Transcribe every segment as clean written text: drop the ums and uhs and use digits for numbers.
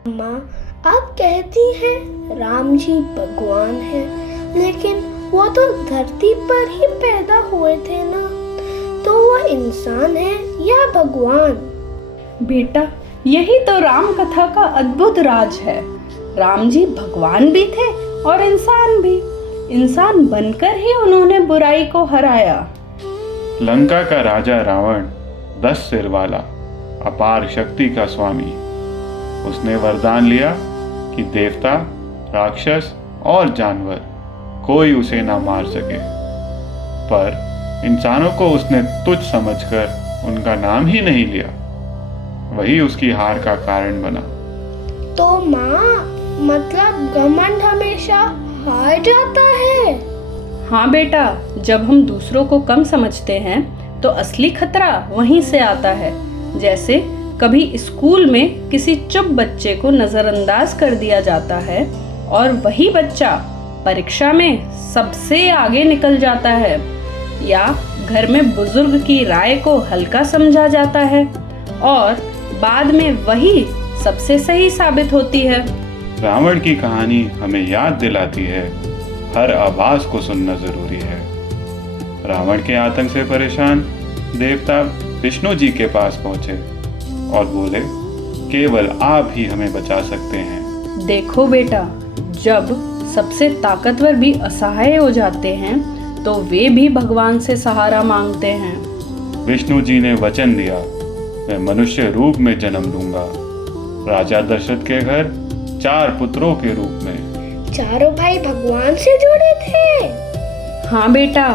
माँ, आप कहती हैं राम जी भगवान हैं, लेकिन वो तो धरती पर ही पैदा हुए थे ना, तो वो इंसान है या भगवान? बेटा, यही तो राम कथा का अद्भुत राज है। राम जी भगवान भी थे और इंसान भी। इंसान बनकर ही उन्होंने बुराई को हराया। लंका का राजा रावण 10 सिर वाला अपार शक्ति का स्वामी। उसने वरदान लिया कि देवता, राक्षस और जानवर कोई उसे ना मार सके। पर इंसानों को उसने तुच्छ समझकर उनका नाम ही नहीं लिया। वही उसकी हार का कारण बना। तो माँ, मतलब घमंड हमेशा हार जाता है? हाँ बेटा, जब हम दूसरों को कम समझते हैं तो असली खतरा वहीं से आता है। जैसे कभी स्कूल में किसी चुप बच्चे को नजरअंदाज कर दिया जाता है और वही बच्चा परीक्षा में सबसे आगे निकल जाता है, या घर में बुजुर्ग की राय को हल्का समझा जाता है और बाद में वही सबसे सही साबित होती है। रावण की कहानी हमें याद दिलाती है, हर आवाज को सुनना जरूरी है। रावण के आतंक से परेशान देवता विष्णु जी के पास पहुंचे और बोले, केवल आप ही हमें बचा सकते हैं। देखो बेटा, जब सबसे ताकतवर भी असहाय हो जाते हैं तो वे भी भगवान से सहारा मांगते हैं। विष्णु जी ने वचन दिया, मैं मनुष्य रूप में जन्म लूंगा। राजा दशरथ के घर 4 पुत्रों के रूप में। चारों भाई भगवान से जुड़े थे? हाँ बेटा,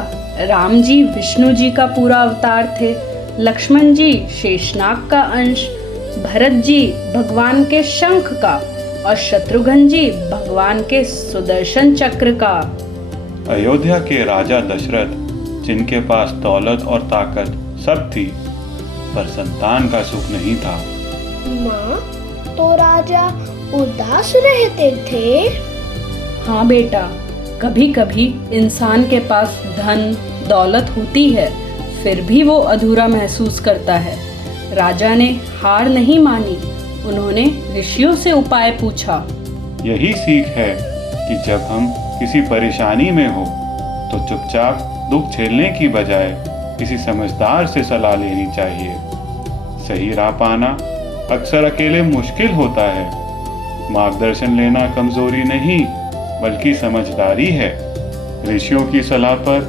राम जी विष्णु जी का पूरा अवतार थे, लक्ष्मण जी शेषनाग का अंश, भरत जी भगवान के शंख का और शत्रुघ्न जी भगवान के सुदर्शन चक्र का। अयोध्या के राजा दशरथ, जिनके पास दौलत और ताकत सब थी, पर संतान का सुख नहीं था। माँ, तो राजा उदास रहते थे? हाँ बेटा, कभी कभी इंसान के पास धन दौलत होती है, फिर भी वो अधूरा महसूस करता है। राजा ने हार नहीं मानी, उन्होंने ऋषियों से उपाय पूछा। यही सीख है कि जब हम किसी परेशानी में हो तो चुपचाप दुख झेलने की बजाय किसी समझदार से सलाह लेनी चाहिए। सही राह पाना अक्सर अकेले मुश्किल होता है। मार्गदर्शन लेना कमजोरी नहीं, बल्कि समझदारी है। ऋषियों की सलाह पर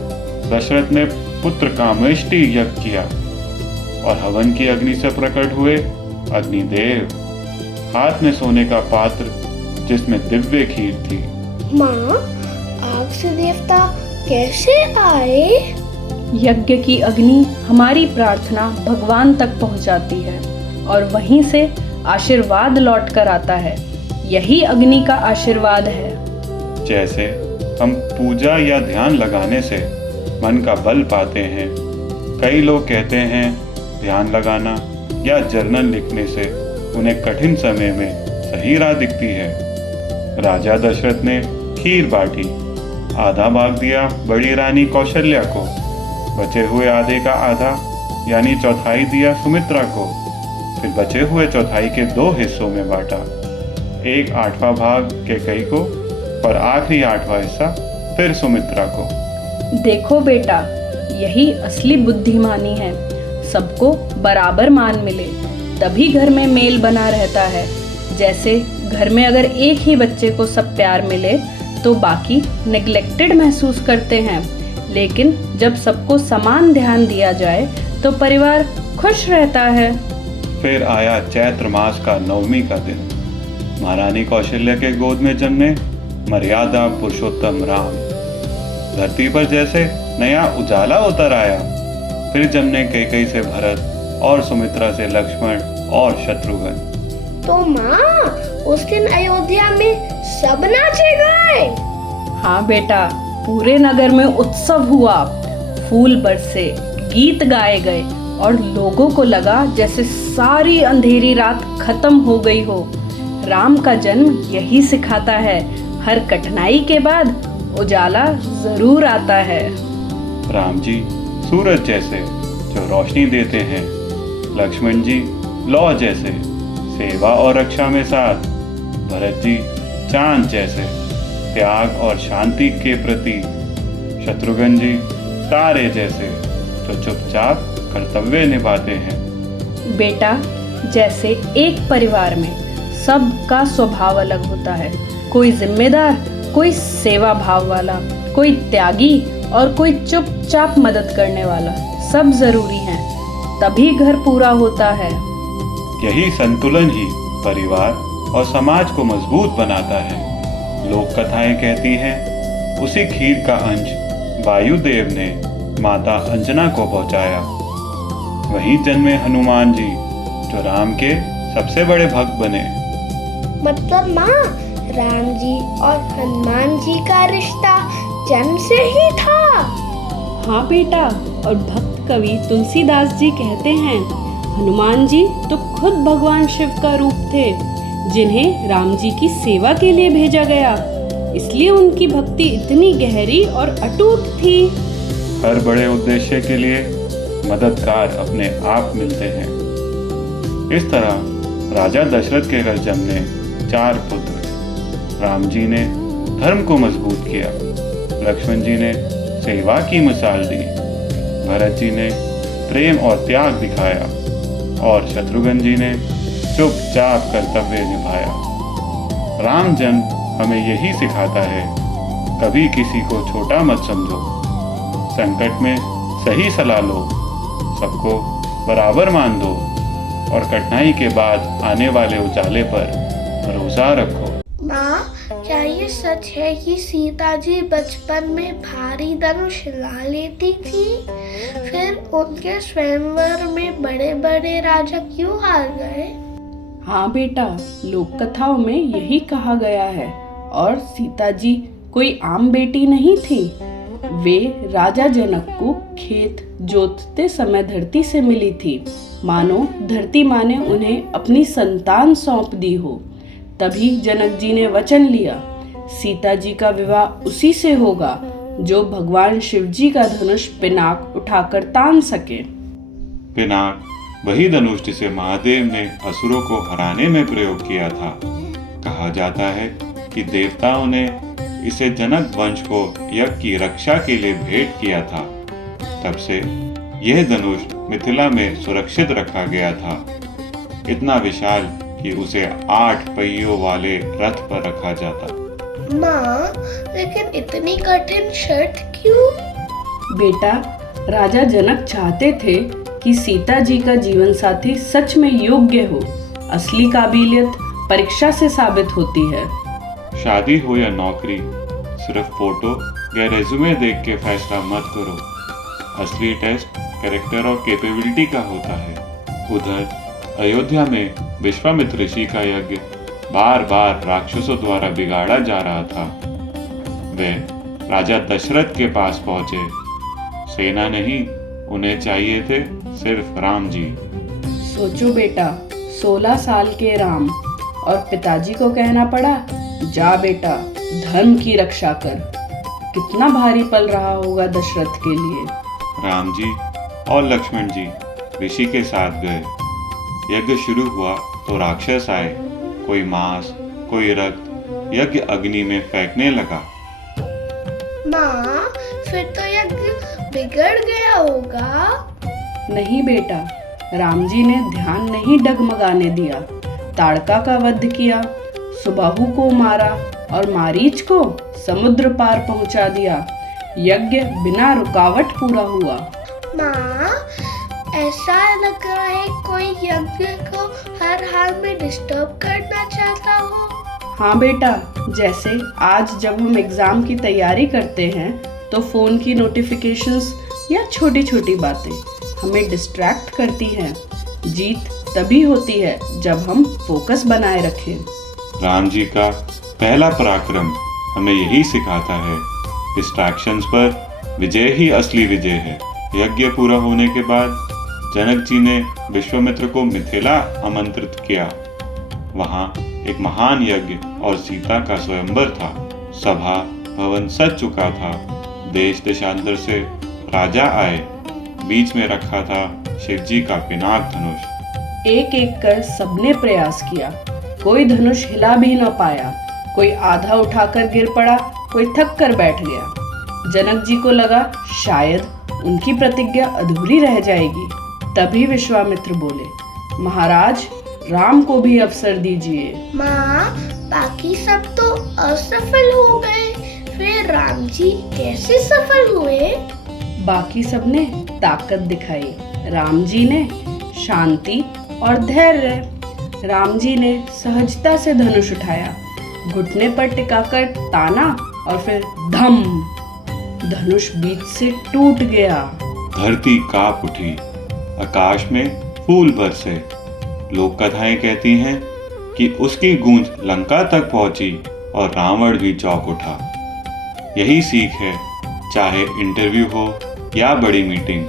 दशरथ ने पुत्र कामेष्टि यज्ञ किया और हवन की अग्नि से प्रकट हुए अग्निदेव, हाथ में सोने का पात्र जिसमें दिव्य खीर थी। माँ, आग से देवता कैसे आए? यज्ञ की अग्नि हमारी प्रार्थना भगवान तक पहुंचाती है और वहीं से आशीर्वाद लौट कर आता है। यही अग्नि का आशीर्वाद है। जैसे हम पूजा या ध्यान लगाने से मन का बल पाते हैं। कई लोग कहते हैं ध्यान लगाना या जर्नल लिखने से उन्हें कठिन समय में सही राह दिखती है। राजा दशरथ ने खीर बांटी, आधा भाग दिया बड़ी रानी कौशल्या को, बचे हुए आधे का आधा यानी चौथाई दिया सुमित्रा को, फिर बचे हुए चौथाई के 2 हिस्सों में बांटा, 1/8वां भाग कैकेयी को और आखिरी 8वां हिस्सा फिर सुमित्रा को। देखो बेटा, यही असली बुद्धिमानी है। सबको बराबर मान मिले, तभी घर में मेल बना रहता है। जैसे घर में अगर एक ही बच्चे को सब प्यार मिले तो बाकी नेग्लेक्टेड महसूस करते हैं, लेकिन जब सबको समान ध्यान दिया जाए तो परिवार खुश रहता है। फिर आया चैत्र मास का 9वीं का दिन। महारानी कौशल्या के गोद में जन्मे मर्यादा पुरुषोत्तम राम। धरती पर जैसे नया उजाला उतर आया। फिर जन्मे कैकेयी से भरत और सुमित्रा से लक्ष्मण और शत्रुघ्न। तो माँ, उस दिन अयोध्या में सब नाचे गए? हाँ बेटा, पूरे नगर में उत्सव हुआ, फूल बरसे, गीत गाए गए और लोगों को लगा जैसे सारी अंधेरी रात खत्म हो गई हो। राम का जन्म यही सिखाता है, हर कठिनाई के बाद उजाला जरूर आता है। राम जी सूरज जैसे जो रोशनी देते हैं, लक्ष्मण जी लौ जैसे सेवा और रक्षा में साथ, भरत जी चांद जैसे त्याग और शांति के प्रति, शत्रुघ्न जी तारे जैसे तो चुपचाप कर्तव्य निभाते हैं। बेटा, जैसे एक परिवार में सबका स्वभाव अलग होता है, कोई जिम्मेदार, कोई सेवा भाव वाला, कोई त्यागी और कोई चुपचाप मदद करने वाला, सब जरूरी हैं, तभी घर पूरा होता है। यही संतुलन ही परिवार और समाज को मजबूत बनाता है। लोक कथाएं कहती हैं उसी खीर का अंश वायुदेव ने माता अंजना को पहुंचाया। वहीं जन्मे हनुमान जी जो राम के सबसे बड़े भक्त बने। मतलब माँ, राम जी और हनुमान जी का रिश्ता जन्म से ही था। हाँ बेटा, और भक्त कवि तुलसीदास जी कहते हैं हनुमान जी तो खुद भगवान शिव का रूप थे, जिन्हें राम जी की सेवा के लिए भेजा गया, इसलिए उनकी भक्ति इतनी गहरी और अटूट थी। हर बड़े उद्देश्य के लिए मददगार अपने आप मिलते हैं। इस तरह राजा दशरथ के घर जन्मे 4 पुत्र। राम जी ने धर्म को मजबूत किया, लक्ष्मण जी ने सेवा की मिसाल दी, भरत जी ने प्रेम और त्याग दिखाया और शत्रुघ्न जी ने चुपचाप कर्तव्य निभाया। राम जन्म हमें यही सिखाता है, कभी किसी को छोटा मत समझो, संकट में सही सलाह लो, सबको बराबर मान दो और कठिनाई के बाद आने वाले उजाले पर भरोसा रखो। माँ, क्या ये सच है कि सीता जी बचपन में भारी धनुष ला लेती थी, फिर उनके स्वयंवर में बड़े बड़े राजा क्यों हार गए? हाँ बेटा, लोक कथाओं में यही कहा गया है। और सीता जी कोई आम बेटी नहीं थी, वे राजा जनक को खेत जोतते समय धरती से मिली थी, मानो धरती माँ ने उन्हें अपनी संतान सौंप दी हो। तभी जनक जी ने वचन लिया, सीता जी का विवाह उसी से होगा जो भगवान शिव जी का धनुष पिनाक उठाकर तान सके। पिनाक वही धनुष जिसे महादेव ने असुरों को हराने में प्रयोग किया था। कहा जाता है कि देवताओं ने इसे जनक वंश को यज्ञ की रक्षा के लिए भेंट किया था। तब से यह धनुष मिथिला में सुरक्षित रखा गया था, इतना विशाल कि उसे 8 पहियों वाले रथ पर रखा जाता। माँ, लेकिन इतनी कठिन शर्त क्यों? बेटा, राजा जनक चाहते थे कि सीता जी का जीवन साथी सच में योग्य हो। असली काबिलियत परीक्षा से साबित होती है। शादी हो या नौकरी, सिर्फ फोटो या रेज्यूमे देख के फैसला मत करो। असली टेस्ट कैरेक्टर और कैपेबिलिटी का होता है। उधर अयोध्या में विश्वामित्र ऋषि का यज्ञ बार बार राक्षसों द्वारा बिगाड़ा जा रहा था। वे राजा दशरथ के पास पहुंचे। सेना नहीं, उन्हें चाहिए थे सिर्फ राम जी। सोचो बेटा, 16 साल के राम और पिताजी को कहना पड़ा, जा बेटा धर्म की रक्षा कर। कितना भारी पल रहा होगा दशरथ के लिए। राम जी और लक्ष्मण जी ऋषि के साथ गए। यज्ञ शुरू हुआ तो राक्षस आए, कोई मांस, कोई रक्त यज्ञ अग्नि में फेंकने लगा। माँ, फिर तो यज्ञ बिगड़ गया होगा। नहीं बेटा, राम जी ने ध्यान नहीं डगमगाने दिया। ताड़का का वध किया, सुबाहु को मारा और मारीच को समुद्र पार पहुंचा दिया। यज्ञ बिना रुकावट पूरा हुआ। माँ, ऐसा लग रहा है कोई यज्ञ को हर हाल में डिस्टर्ब करना चाहता हो। हाँ बेटा, जैसे आज जब हम एग्जाम की तैयारी करते हैं तो फोन की नोटिफिकेशंस या छोटी छोटी बातें हमें डिस्ट्रैक्ट करती हैं। जीत तभी होती है जब हम फोकस बनाए रखें। राम जी का पहला पराक्रम हमें यही सिखाता है, डिस्ट्रैक्शंस पर विजय ही असली विजय है। यज्ञ पूरा होने के बाद जनक जी ने विश्वामित्र को मिथिला आमंत्रित किया। वहाँ एक महान यज्ञ और सीता का स्वयंवर था। सभा भवन सज चुका था। देश देशांतर से राजा आए। बीच में रखा था शिवजी का पिनाक धनुष। एक एक कर सबने प्रयास किया। कोई धनुष हिला भी न पाया। कोई आधा उठाकर गिर पड़ा, कोई थक कर बैठ गया। जनक जी को लगा शायद उनकी प्रतिज्ञा अधूरी रह जाएगी। तभी विश्वामित्र बोले, महाराज, राम को भी अवसर दीजिए। माँ, बाकी सब तो असफल हो गए, फिर राम जी कैसे सफल हुए? बाकी सबने ताकत दिखाई, राम जी ने शांति और धैर्य। राम जी ने सहजता से धनुष उठाया, घुटने पर टिकाकर ताना और फिर धम, धनुष बीच से टूट गया। धरती कांप उठी, आकाश में फूल बरसे। लोक कथाएं कहती हैं कि उसकी गूंज लंका तक पहुंची और रावण भी चौंक उठा। यही सीख है, चाहे इंटरव्यू हो या बड़ी मीटिंग,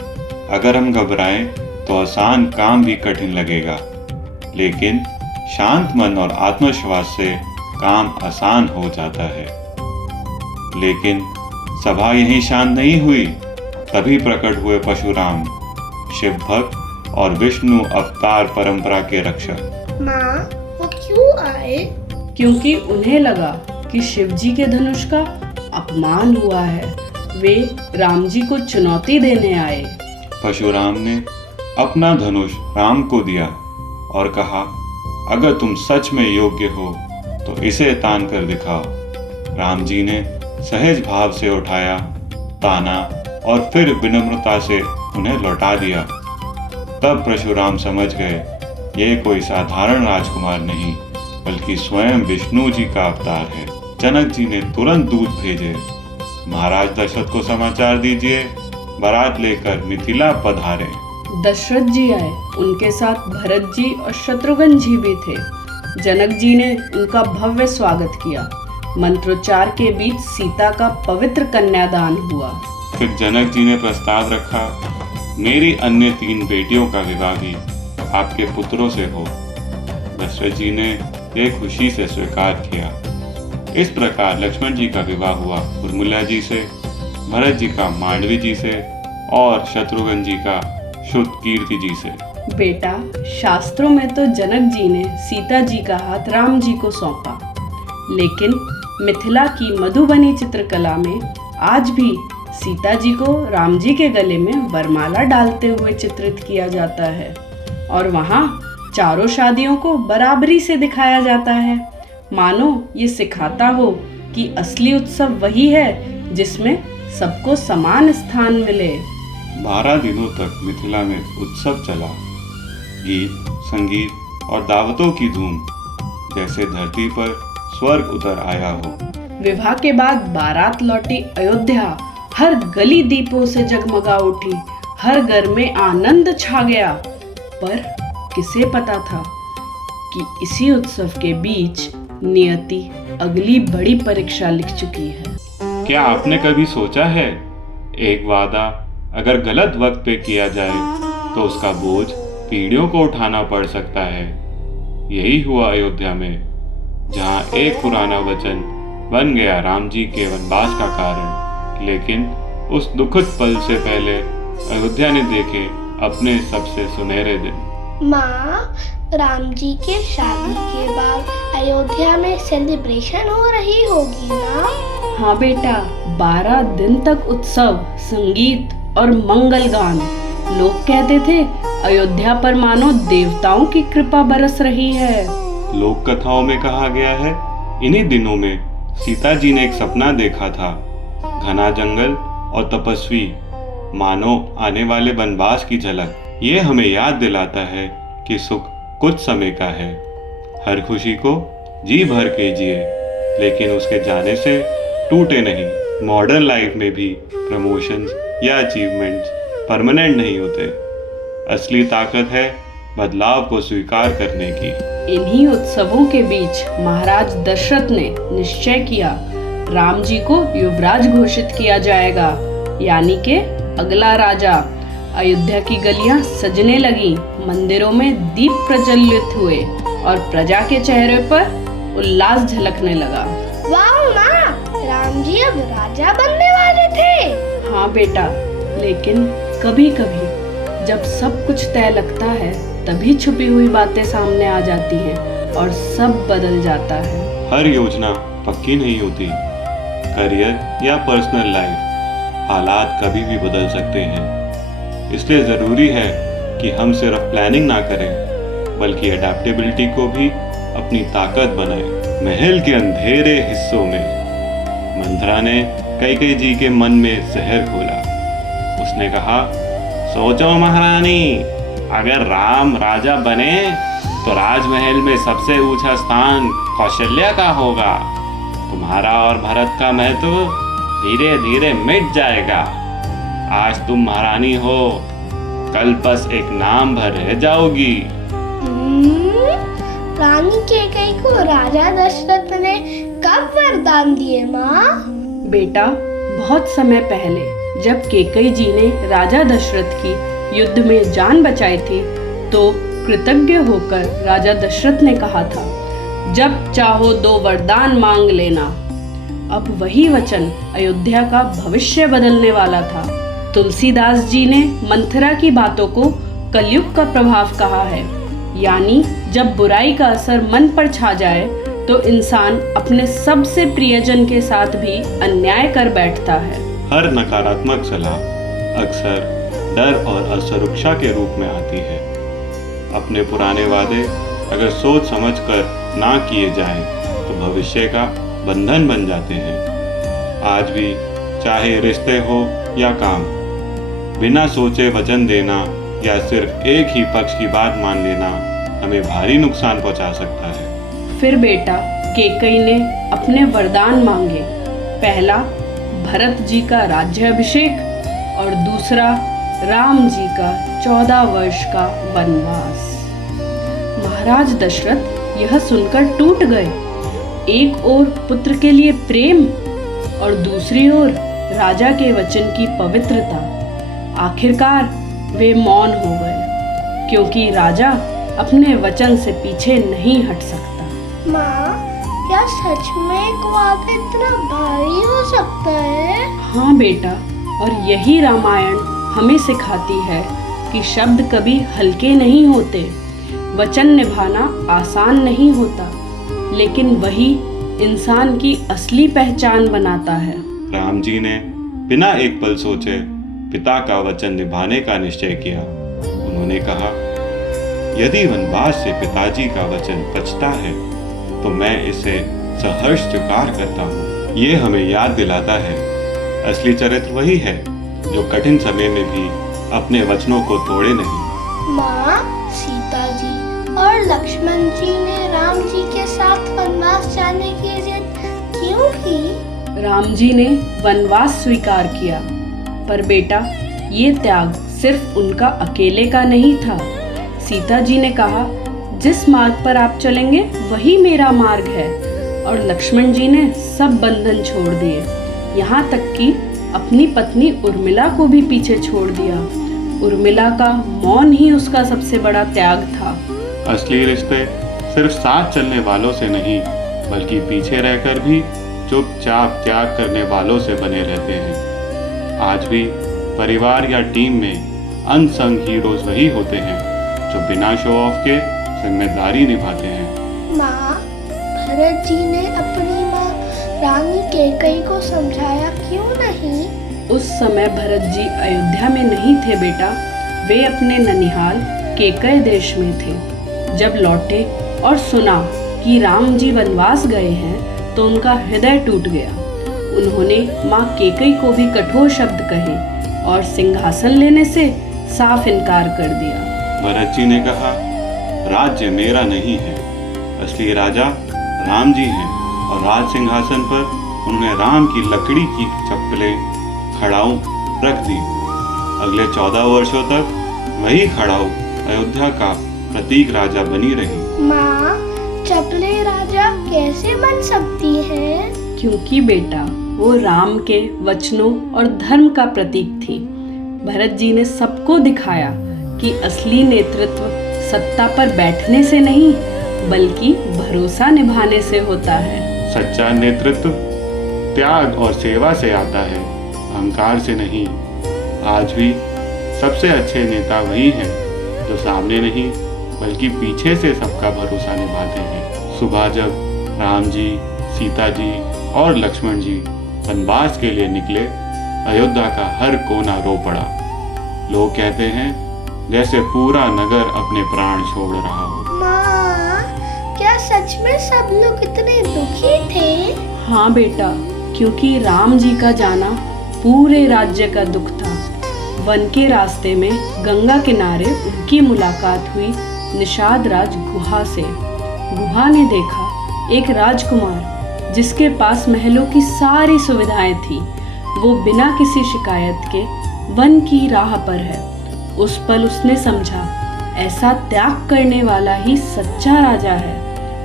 अगर हम घबराएं तो आसान काम भी कठिन लगेगा, लेकिन शांत मन और आत्मविश्वास से काम आसान हो जाता है। लेकिन सभा यहीं शांत नहीं हुई। तभी प्रकट हुए परशुराम, शिव भक्त और विष्णु अवतार परंपरा के रक्षक। माँ, वो क्यों आए? क्योंकि उन्हें लगा कि शिव जी के धनुष का अपमान हुआ है। वे राम जी को चुनौती देने आए। परशुराम ने अपना धनुष राम को दिया और कहा, अगर तुम सच में योग्य हो तो इसे तान कर दिखाओ। राम जी ने सहज भाव से उठाया, ताना और फिर विनम्रता से उन्हें लौटा दिया। तब परशुराम समझ गए, ये कोई साधारण राजकुमार नहीं, बल्कि स्वयं विष्णु जी का अवतार है। जनक जी ने तुरंत दूत भेजे, महाराज दशरथ को समाचार दीजिए, बारात लेकर मिथिला पधारे। दशरथ जी आए, उनके साथ भरत जी और शत्रुघ्न जी भी थे। जनक जी ने उनका भव्य स्वागत किया। मंत्रोच्चार के बीच सीता का पवित्र कन्यादान हुआ। फिर जनक जी ने प्रस्ताव रखा, मेरी अन्य 3 बेटियों का विवाह भी आपके पुत्रों से हो। दशरथ जी ने यह खुशी से स्वीकार किया। इस प्रकार लक्ष्मण जी का विवाह हुआ उर्मिला जी से, भरत जी का मांडवी जी से और शत्रुघ्न जी का श्रुतकीर्ति जी से। बेटा, शास्त्रों में तो जनक जी ने सीता जी का हाथ राम जी को सौंपा, लेकिन मिथिला की मधुबनी चित्रकला में आज भी सीता जी को राम जी के गले में वरमाला डालते हुए चित्रित किया जाता है और वहाँ चारों शादियों को बराबरी से दिखाया जाता है। मानो ये सिखाता हो कि असली उत्सव वही है जिसमें सबको समान स्थान मिले। 12 दिनों तक मिथिला में उत्सव चला। गीत, संगीत और दावतों की धूम, जैसे धरती पर स्वर्ग उतर आया हो। विवाह के बाद बारात लौटी अयोध्या। हर गली दीपों से जगमगा उठी, हर घर में आनंद छा गया। पर किसे पता था कि इसी उत्सव के बीच नियति अगली बड़ी परीक्षा लिख चुकी है। क्या आपने कभी सोचा है, एक वादा अगर गलत वक्त पे किया जाए तो उसका बोझ पीढ़ियों को उठाना पड़ सकता है। यही हुआ अयोध्या में, जहाँ एक पुराना वचन बन गया राम जी के वनवास का कारण। लेकिन उस दुखद पल से पहले अयोध्या ने देखे अपने सबसे सुनहरे दिन। माँ, राम जी के शादी के बाद अयोध्या में सेलिब्रेशन हो रही होगी ना? हाँ बेटा, 12 दिन तक उत्सव, संगीत और मंगल गान। लोग कहते थे अयोध्या पर मानो देवताओं की कृपा बरस रही है। लोक कथाओं में कहा गया है, इन्हीं दिनों में सीता जी ने एक सपना देखा था, घना जंगल और तपस्वी, मानो आने वाले वनवास की झलक। ये हमें याद दिलाता है कि सुख कुछ समय का है। हर खुशी को जी भर के जिए, लेकिन उसके जाने से टूटे नहीं। मॉडर्न लाइफ में भी प्रमोशंस या अचीवमेंट्स परमानेंट नहीं होते। असली ताकत है बदलाव को स्वीकार करने की। इन्हीं उत्सवों के बीच महाराज दशरथ ने निश्चय किया, राम जी को युवराज घोषित किया जाएगा, यानी कि अगला राजा। अयोध्या की गलियां सजने लगी, मंदिरों में दीप प्रज्वलित हुए और प्रजा के चेहरे पर उल्लास झलकने लगा। वाह माँ, राम जी अब राजा बनने वाले थे। हाँ बेटा, लेकिन कभी कभी जब सब कुछ तय लगता है, तभी छुपी हुई बातें सामने आ जाती हैं। और सब बदल जाता है। हर योजना पक्की नहीं होती। करियर या पर्सनल लाइफ हालात कभी भी बदल सकते हैं। इसलिए ज़रूरी है कि हम सिर्फ प्लानिंग ना करें बल्कि एडेप्टेबिलिटी को भी अपनी ताकत बनाएं। महल के अंधेरे हिस्सों में मंथरा ने कैकेयी जी के मन में जहर खोला। उसने कहा, सोचो महारानी, अगर राम राजा बने तो राजमहल में सबसे ऊंचा स्थान कौशल्या का होगा। तुम्हारा और भरत का महत्व धीरे धीरे मिट जाएगा। आज तुम महारानी हो, कल बस एक नाम भर रह जाओगी। रानी कैकेयी को राजा दशरथ ने कब वरदान दिए माँ? बेटा, बहुत समय पहले जब कैकेयी जी ने राजा दशरथ की युद्ध में जान बचाई थी तो कृतज्ञ होकर राजा दशरथ ने कहा था, जब चाहो 2 वरदान मांग लेना। अब वही वचन अयोध्या का भविष्य बदलने वाला था। तुलसीदास जी ने मंथरा की बातों को कलयुग का प्रभाव कहा है, यानी जब बुराई का असर मन पर छा जाए तो इंसान अपने सबसे प्रियजन के साथ भी अन्याय कर बैठता है। हर नकारात्मक सलाह अक्सर डर और असुरक्षा के रूप में आती है। अपने पुराने वादे अगर सोच समझकर ना किए जाएं तो भविष्य का बंधन बन जाते हैं। आज भी चाहे रिश्ते हो या काम, बिना सोचे वचन देना या सिर्फ एक ही पक्ष की बात मान लेना हमें भारी नुकसान पहुंचा सकता है। फिर बेटा, कैकेयी ने अपने वरदान मांगे। पहला, भरत जी का राज्याभिषेक और दूसरा, राम जी का 14 वर्ष का वनवास। महाराज दशरथ यह सुनकर टूट गए। एक ओर पुत्र के लिए प्रेम और दूसरी ओर राजा के वचन की पवित्रता। आखिरकार वे मौन हो गए, क्योंकि राजा अपने वचन से पीछे नहीं हट सकता। माँ, क्या सच में एक वादा इतना भारी हो सकता है? हाँ बेटा, और यही रामायण हमें सिखाती है कि शब्द कभी हल्के नहीं होते। वचन निभाना आसान नहीं होता, लेकिन वही इंसान की असली पहचान बनाता है। राम जी ने बिना एक पल सोचे पिता का वचन निभाने का निश्चय किया। उन्होंने कहा, यदि वनवास से पिताजी का वचन बचता है तो मैं इसे सहर्ष स्वीकार करता हूँ। ये हमें याद दिलाता है असली चरित्र वही है जो कठिन समय में भी अपने वचनों को तोड़े नहीं। माँ, सीता जी और लक्ष्मण जी ने राम जी के साथ वनवास जाने की जिद क्यों की? राम जी ने वनवास स्वीकार किया, पर बेटा, ये त्याग सिर्फ उनका अकेले का नहीं था। सीता जी ने कहा, जिस मार्ग पर आप चलेंगे वही मेरा मार्ग है, और लक्ष्मण जी ने सब बंधन छोड़ दिए, यहाँ तक कि अपनी पत्नी उर्मिला को भी पीछे छोड़ दिया। उर्मिला का मौन ही उसका सबसे बड़ा त्याग था। असली रिश्ते सिर्फ साथ चलने वालों से नहीं, बल्कि पीछे रहकर भी चुपचाप त्याग करने वालों से बने रहते हैं। आज भी परिवार या टीम में अनसंग हीरोज वही होते हैं जो बिना शो ऑफ के जिम्मेदारी निभाते हैं। माँ, भरत जी ने अपनी माँ रानी कैकेयी को समझाया क्यों नहीं? उस समय भरत जी अयोध्या में नहीं थे बेटा, वे अपने ननिहाल कैकेयी देश में थे। जब लौटे और सुना कि राम जी वनवास गए हैं तो उनका हृदय टूट गया। उन्होंने माँ कैकेयी को भी कठोर शब्द कहे और सिंहासन लेने से साफ इनकार कर दिया। भरत जी ने कहा, राज्य मेरा नहीं है, असली राजा राम जी हैं, और राज सिंहासन पर उन्होंने राम की लकड़ी की चप्पलें खड़ाऊ रख दी। अगले 14 वर्षों तक वही खड़ाऊ अयोध्या का प्रतीक राजा बनी रही। माँ, चपले राजा कैसे बन सकती है? क्योंकि बेटा, वो राम के वचनों और धर्म का प्रतीक थी। भरत जी ने सबको दिखाया कि असली नेतृत्व सत्ता पर बैठने से नहीं, बल्कि भरोसा निभाने से होता है। सच्चा नेतृत्व त्याग और सेवा से आता है, अहंकार से नहीं। आज भी सबसे अच्छे नेता वही हैं जो सामने नहीं बल्कि पीछे से सबका भरोसा निभाते हैं। सुबह जब राम जी, सीता जी और लक्ष्मण जी वनवास के लिए निकले, अयोध्या का हर कोना रो पड़ा। लोग कहते हैं जैसे पूरा नगर अपने प्राण छोड़ रहा हो। माँ, क्या सच में सब लोग इतने दुखी थे? हाँ बेटा, क्योंकि राम जी का जाना पूरे राज्य का दुख था। वन के रास्ते में गंगा किनारे उनकी मुलाकात हुई निषाद राज गुहा से। गुहा ने देखा एक राजकुमार जिसके पास महलों की सारी सुविधाएं थी। वो बिना किसी शिकायत के वन की राह पर है। उस पल उसने समझा ऐसा त्याग करने वाला ही सच्चा राजा है।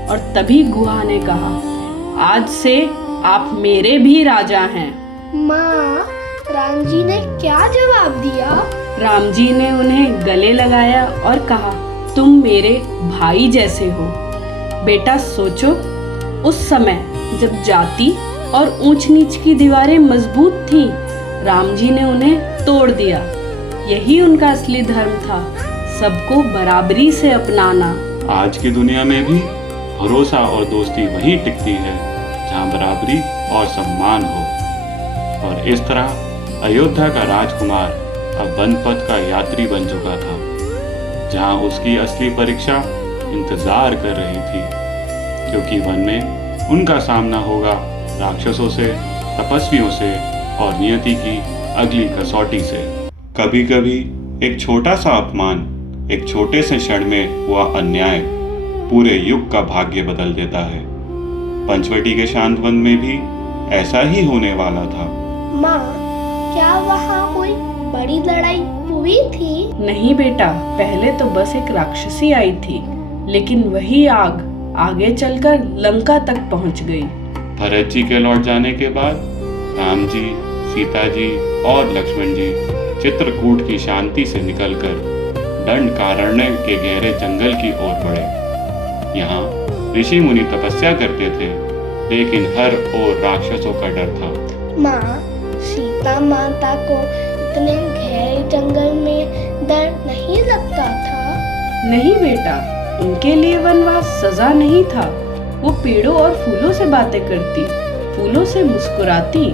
और तभी गुहा ने कहा, आज से आप मेरे भी राजा हैं। माँ, राम जी ने क्या जवाब दिया? राम जी ने उन्हें गले लगाया और कहा, तुम मेरे भाई जैसे हो। बेटा सोचो, उस समय जब जाति और ऊंच नीच की दीवारें मजबूत थीं, राम जी ने उन्हें तोड़ दिया। यही उनका असली धर्म था, सबको बराबरी से अपनाना। आज की दुनिया में भी भरोसा और दोस्ती वहीं टिकती है जहाँ बराबरी और सम्मान हो। और इस तरह अयोध्या का राजकुमार अब वन पथ का यात्री बन चुका था, जहाँ उसकी असली परीक्षा इंतजार कर रही थी, क्योंकि वन में उनका सामना होगा राक्षसों से, तपस्वियों से और नियति की अगली कसौटी से। कभी कभी एक छोटा सा अपमान, एक छोटे से क्षण में हुआ अन्याय पूरे युग का भाग्य बदल देता है। पंचवटी के शांत वन में भी ऐसा ही होने वाला था। माँ, क्या वहाँ कोई बड़ी लड़ाई हुई थी? नहीं बेटा, पहले तो बस एक राक्षसी आई थी, लेकिन वही आग आगे चलकर लंका तक पहुंच गई। भरत जी के लौट जाने के बाद राम जी, सीता जी और लक्ष्मण जी चित्रकूट की शांति से निकलकर दंडकारण्य के गहरे जंगल की ओर बढ़े। यहाँ ऋषि मुनि तपस्या करते थे, लेकिन हर ओर राक्षसों का डर था। माँ, सीता माता को इतने गहरे जंगल में डर नहीं लगता था? नहीं बेटा, उनके लिए वनवास सजा नहीं था। वो पेड़ों और फूलों से बातें करती, फूलों से मुस्कुराती।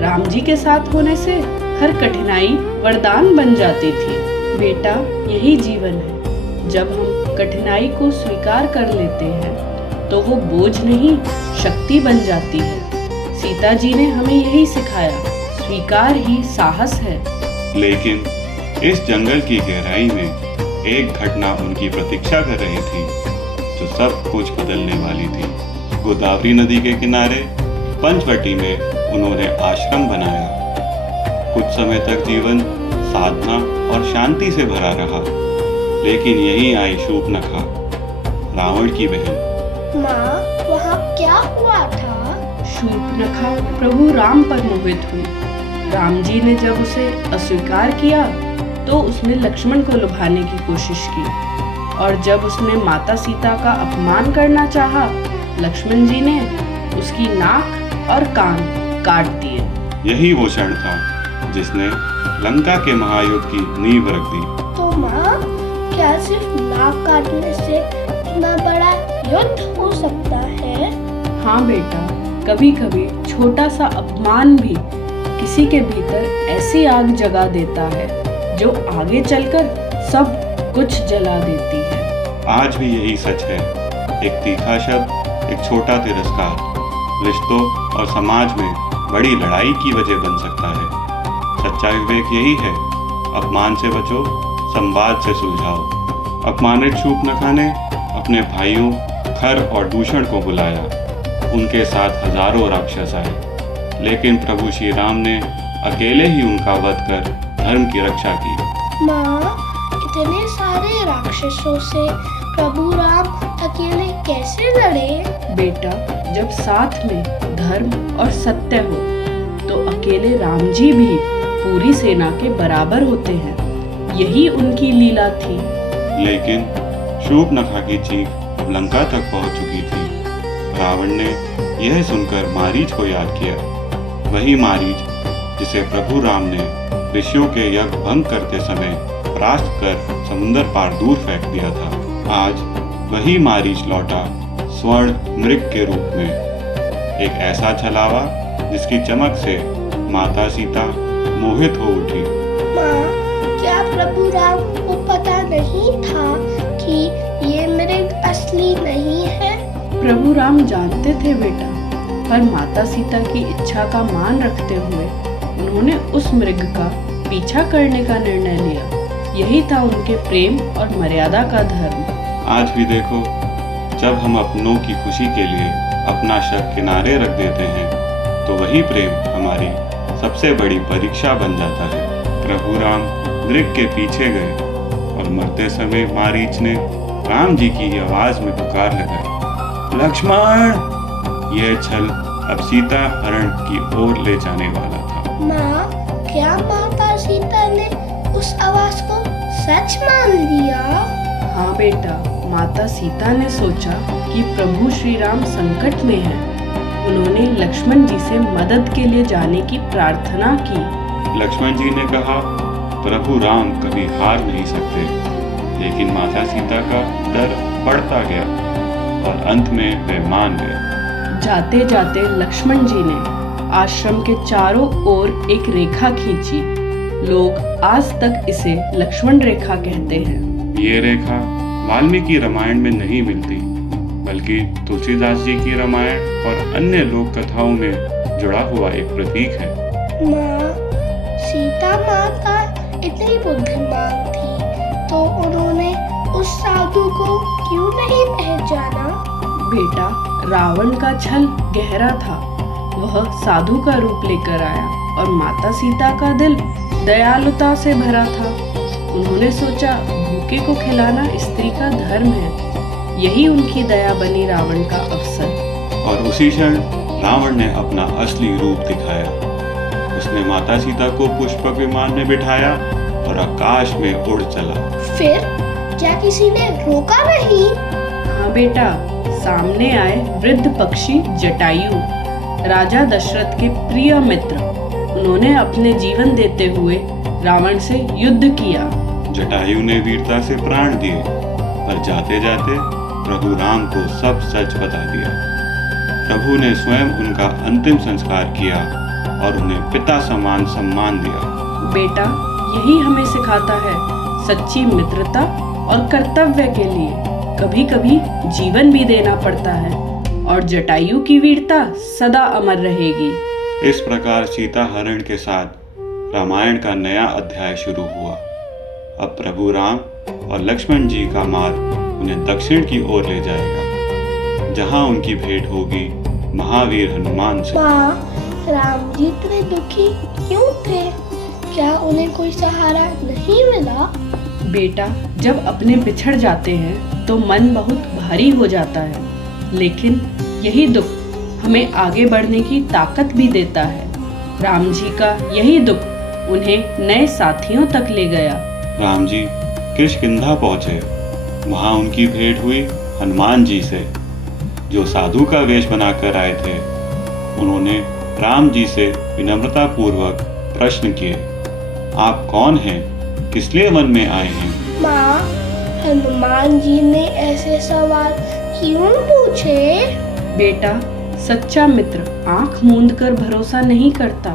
राम जी के साथ होने से हर कठिनाई वरदान बन जाती थी। बेटा, यही जीवन है। जब हम कठिनाई को स्वीकार कर लेते हैं तो वो बोझ नहीं, शक्ति बन जाती है। सीता जी ने हमें यही सिखाया, स्वीकार ही साहस है। लेकिन इस जंगल की गहराई में एक घटना उनकी प्रतीक्षा कर रही थी, जो सब कुछ बदलने वाली थी। गोदावरी नदी के किनारे पंचवटी में उन्होंने आश्रम बनाया। कुछ समय तक जीवन साधना और शांति से भरा रहा, लेकिन यहीं आई शूर्पणखा, रावण की बहन। माँ, वहाँ क्या हुआ था? शूर्पणखा प्रभु राम पर मोहित हुई। राम जी ने जब उसे अस्वीकार किया तो उसने लक्ष्मण को लुभाने की कोशिश की, और जब उसने माता सीता का अपमान करना चाहा, लक्ष्मण जी ने उसकी नाक और कान काट दिए। यही वो क्षण था जिसने लंका के महायुद्ध की नींव रख दी। तो माँ, क्या सिर्फ नाक काटने से इतना बड़ा युद्ध हो सकता है? हाँ बेटा, कभी कभी छोटा सा अपमान भी किसी के भीतर ऐसी आग जगा देता है जो आगे चलकर सब कुछ जला देती है। आज भी यही सच है। एक तीखा शब्द, एक छोटा तिरस्कार, रिश्तों और समाज में बड़ी लड़ाई की वजह बन सकता है। सच्चा विवेक यही है, अपमान से बचो, संवाद से सुलझाओ। अपमानित शूर्पणखा ने अपने भाइयों खर और दूषण को बुलाया। उनके साथ हजारों राक्षस आए, लेकिन प्रभु श्री राम ने अकेले ही उनका वध कर धर्म की रक्षा की। माँ, इतने सारे राक्षसों से प्रभु राम अकेले कैसे लड़े? बेटा, जब साथ में धर्म और सत्य हो तो अकेले राम जी भी पूरी सेना के बराबर होते हैं। यही उनकी लीला थी। लेकिन शूर्पणखा की चीख अब लंका तक पहुंच चुकी थी। रावण ने यह सुनकर मारीच को याद किया, वही मारीच जिसे प्रभु राम ने ऋषियों के यज्ञ भंग करते समय परास्त कर समुद्र पार दूर फेंक दिया था। आज वही मारीच लौटा स्वर्ण मृग के रूप में, एक ऐसा छलावा जिसकी चमक से माता सीता मोहित हो उठी। माँ, क्या प्रभु राम को पता नहीं था कि ये मृग असली नहीं है? प्रभु राम जानते थे बेटा, पर माता सीता की इच्छा का मान रखते हुए उन्होंने उस मृग का पीछा करने का निर्णय लिया। यही था उनके प्रेम और मर्यादा का धर्म। आज भी देखो, जब हम अपनों की खुशी के लिए अपना शक किनारे रख देते हैं तो वही प्रेम हमारी सबसे बड़ी परीक्षा बन जाता है। प्रभु राम मृग के पीछे गए और मरते समय मारीच ने राम जी की आवाज में पुकार लगाई, लक्ष्मण! यह छल अब सीता हरण की ओर ले जाने वाला था। माँ, क्या माता सीता ने उस आवाज को सच मान लिया? हाँ बेटा, माता सीता ने सोचा कि प्रभु श्री राम संकट में हैं। उन्होंने लक्ष्मण जी से मदद के लिए जाने की प्रार्थना की। लक्ष्मण जी ने कहा, प्रभु राम कभी हार नहीं सकते। लेकिन माता सीता का डर बढ़ता गया और अंत में वे मान गए। जाते जाते लक्ष्मण जी ने आश्रम के चारों ओर एक रेखा खींची। लोग आज तक इसे लक्ष्मण रेखा कहते हैं। ये रेखा वाल्मीकि रामायण में नहीं मिलती, बल्कि तुलसीदास जी की रामायण और अन्य लोक कथाओं में जुड़ा हुआ एक प्रतीक है। माँ, सीता माता इतनी बुद्धिमान थी तो उन्होंने उस साधु को क्यों नहीं पहचाना? बेटा, रावण का छल गहरा था। वह साधु का रूप लेकर आया और माता सीता का दिल दयालुता से भरा था। उन्होंने सोचा भूखे को खिलाना स्त्री का धर्म है। यही उनकी दया बनी रावण का अवसर। और उसी क्षण रावण ने अपना असली रूप दिखाया। उसने माता सीता को पुष्पक विमान में बिठाया और आकाश में उड़ चला। फिर क्या किसी ने रोका नहीं? हाँ बेटा, सामने आए वृद्ध पक्षी जटायु, राजा दशरथ के प्रिय मित्र। उन्होंने अपने जीवन देते हुए रावण से युद्ध किया। जटायु ने वीरता से प्राण दिए, पर जाते जाते प्रभु राम को सब सच बता दिया। प्रभु ने स्वयं उनका अंतिम संस्कार किया और उन्हें पिता समान सम्मान दिया। बेटा, यही हमें सिखाता है सच्ची मित्रता और कर्तव्य के लिए कभी कभी जीवन भी देना पड़ता है, और जटायु की वीरता सदा अमर रहेगी। इस प्रकार सीता हरण के साथ रामायण का नया अध्याय शुरू हुआ। अब प्रभु राम और लक्ष्मण जी का मार्ग उन्हें दक्षिण की ओर ले जाएगा, जहां उनकी भेंट होगी महावीर हनुमान से। माँ, राम जी इतने दुखी क्यों थे? क्या उन्हें कोई सहारा नहीं मिला? बेटा, जब अपने बिछड़ जाते हैं तो मन बहुत भारी हो जाता है, लेकिन यही दुख हमें आगे बढ़ने की ताकत भी देता है। राम जी का यही दुख उन्हें नए साथियों तक ले गया। राम जी किष्किंधा पहुंचे। वहां उनकी भेंट हुई हनुमान जी से, जो साधु का वेश बनाकर आए थे। उन्होंने राम जी से विनम्रता पूर्वक प्रश्न किए, आप कौन हैं? किस लिए वन में आए हैं? माँ, हनुमान जी ने ऐसे सवाल क्यों पूछे? बेटा, सच्चा मित्र आंख मूंद कर भरोसा नहीं करता।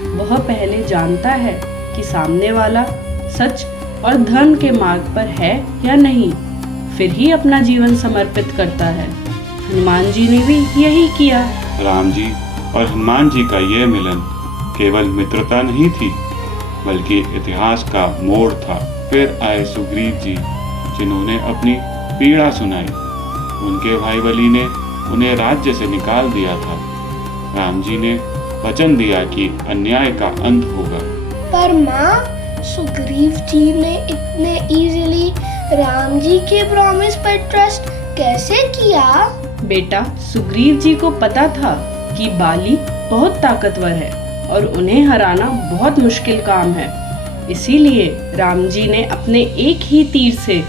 वह पहले जानता है कि सामने वाला सच और धर्म के मार्ग पर है या नहीं, फिर ही अपना जीवन समर्पित करता है। हनुमान जी ने भी यही किया। राम जी और हनुमान जी का यह मिलन केवल मित्रता नहीं थी, बल्कि इतिहास का मोड़ था। फिर आए सुग्रीव जी, जिन्होंने अपनी पीड़ा सुनाई। उनके भाई बलि ने उन्हें राज्य से निकाल दिया था। राम जी ने वचन दिया कि अन्याय का अंत होगा। पर माँ, सुग्रीव जी ने इतने इजीली राम जी के प्रॉमिस पर ट्रस्ट कैसे किया? बेटा, सुग्रीव जी को पता था कि बाली बहुत ताकतवर है और उन्हें हराना बहुत मुश्किल काम है। इसीलिए राम जी ने अपने एक ही तीर से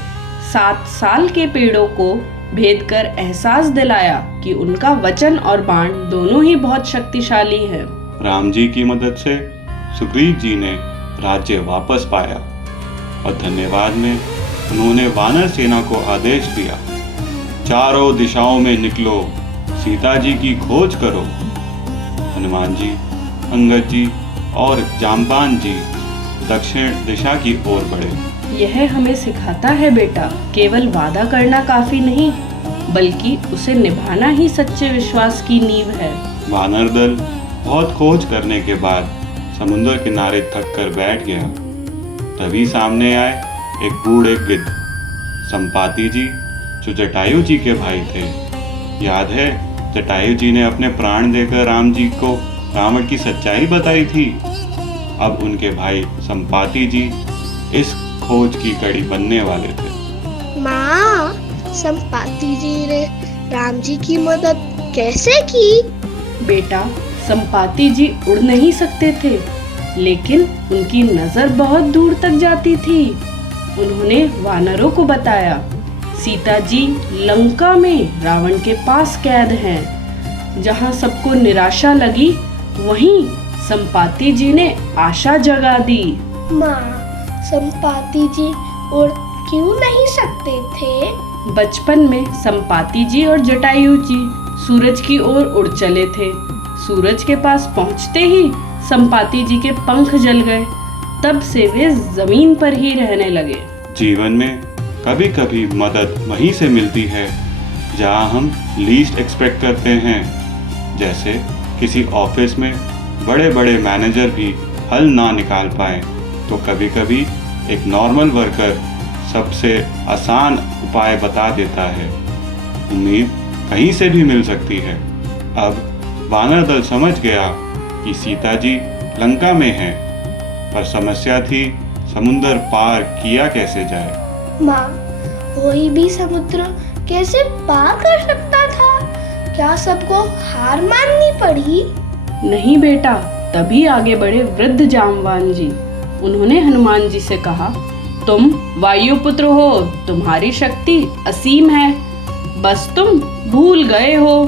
7 साल के पेड़ों को भेद कर एहसास दिलाया कि उनका वचन और बाण दोनों ही बहुत शक्तिशाली हैं। राम जी की मदद से सुग्रीव जी ने राज्य वापस पाया और धन्यवाद में उन्होंने वानर सेना को आदेश दिया, चारों दिशाओं में निकलो, सीता जी की खोज करो। हनुमान जी, अंगद जी और जाम्बान जी दक्षिण दिशा की ओर बढ़े। यह हमें सिखाता है बेटा, केवल वादा करना काफी नहीं, बल्कि उसे निभाना ही सच्चे विश्वास की नींव है। वानर दल बहुत खोज करने के बाद समुद्र किनारे थक कर बैठ गया। तभी सामने आए एक बूढ़े गिद्ध, संपाति जी, जो जटायु जी के भाई थे। याद है, जटायु जी ने अपने प्राण देकर राम जी को रावण की सच्चाई बताई थी। अब उनके भाई संपाति जी इस खोज की कड़ी बनने वाले थे। माँ, संपाति जी ने राम जी की मदद कैसे की? बेटा, संपाति जी उड़ नहीं सकते थे, लेकिन उनकी नजर बहुत दूर तक जाती थी। उन्होंने वानरों को बताया, सीता जी लंका में रावण के पास कैद हैं। जहाँ सबको निराशा लगी, वहीं संपाति जी ने आशा जगा दी। माँ, संपाति जी उड़ क्यों नहीं सकते थे? बचपन में संपाति जी और जटायु जी सूरज की ओर उड़ चले थे। सूरज के पास पहुंचते ही संपाति जी के पंख जल गए। तब से वे जमीन पर ही रहने लगे। जीवन में कभी कभी मदद वहीं से मिलती है जहां हम लीस्ट एक्सपेक्ट करते हैं। जैसे किसी ऑफिस में बड़े बड़े मैनेजर भी हल ना निकाल पाए, तो कभी कभी एक नॉर्मल वर्कर सबसे आसान उपाय बता देता है। उम्मीद कहीं से भी मिल सकती है। अब वानर दल समझ गया कि सीता जी लंका में हैं, पर समस्या थी समुद्र पार किया कैसे जाए। माँ, कोई भी समुद्र कैसे पार कर सकता था? क्या सबको हार माननी पड़ी? नहीं बेटा, तभी आगे बढ़े वृद्ध जाम्बान जी। उन्होंने हनुमान जी से कहा, तुम वायुपुत्र हो, तुम्हारी शक्ति असीम है, बस तुम भूल गए हो।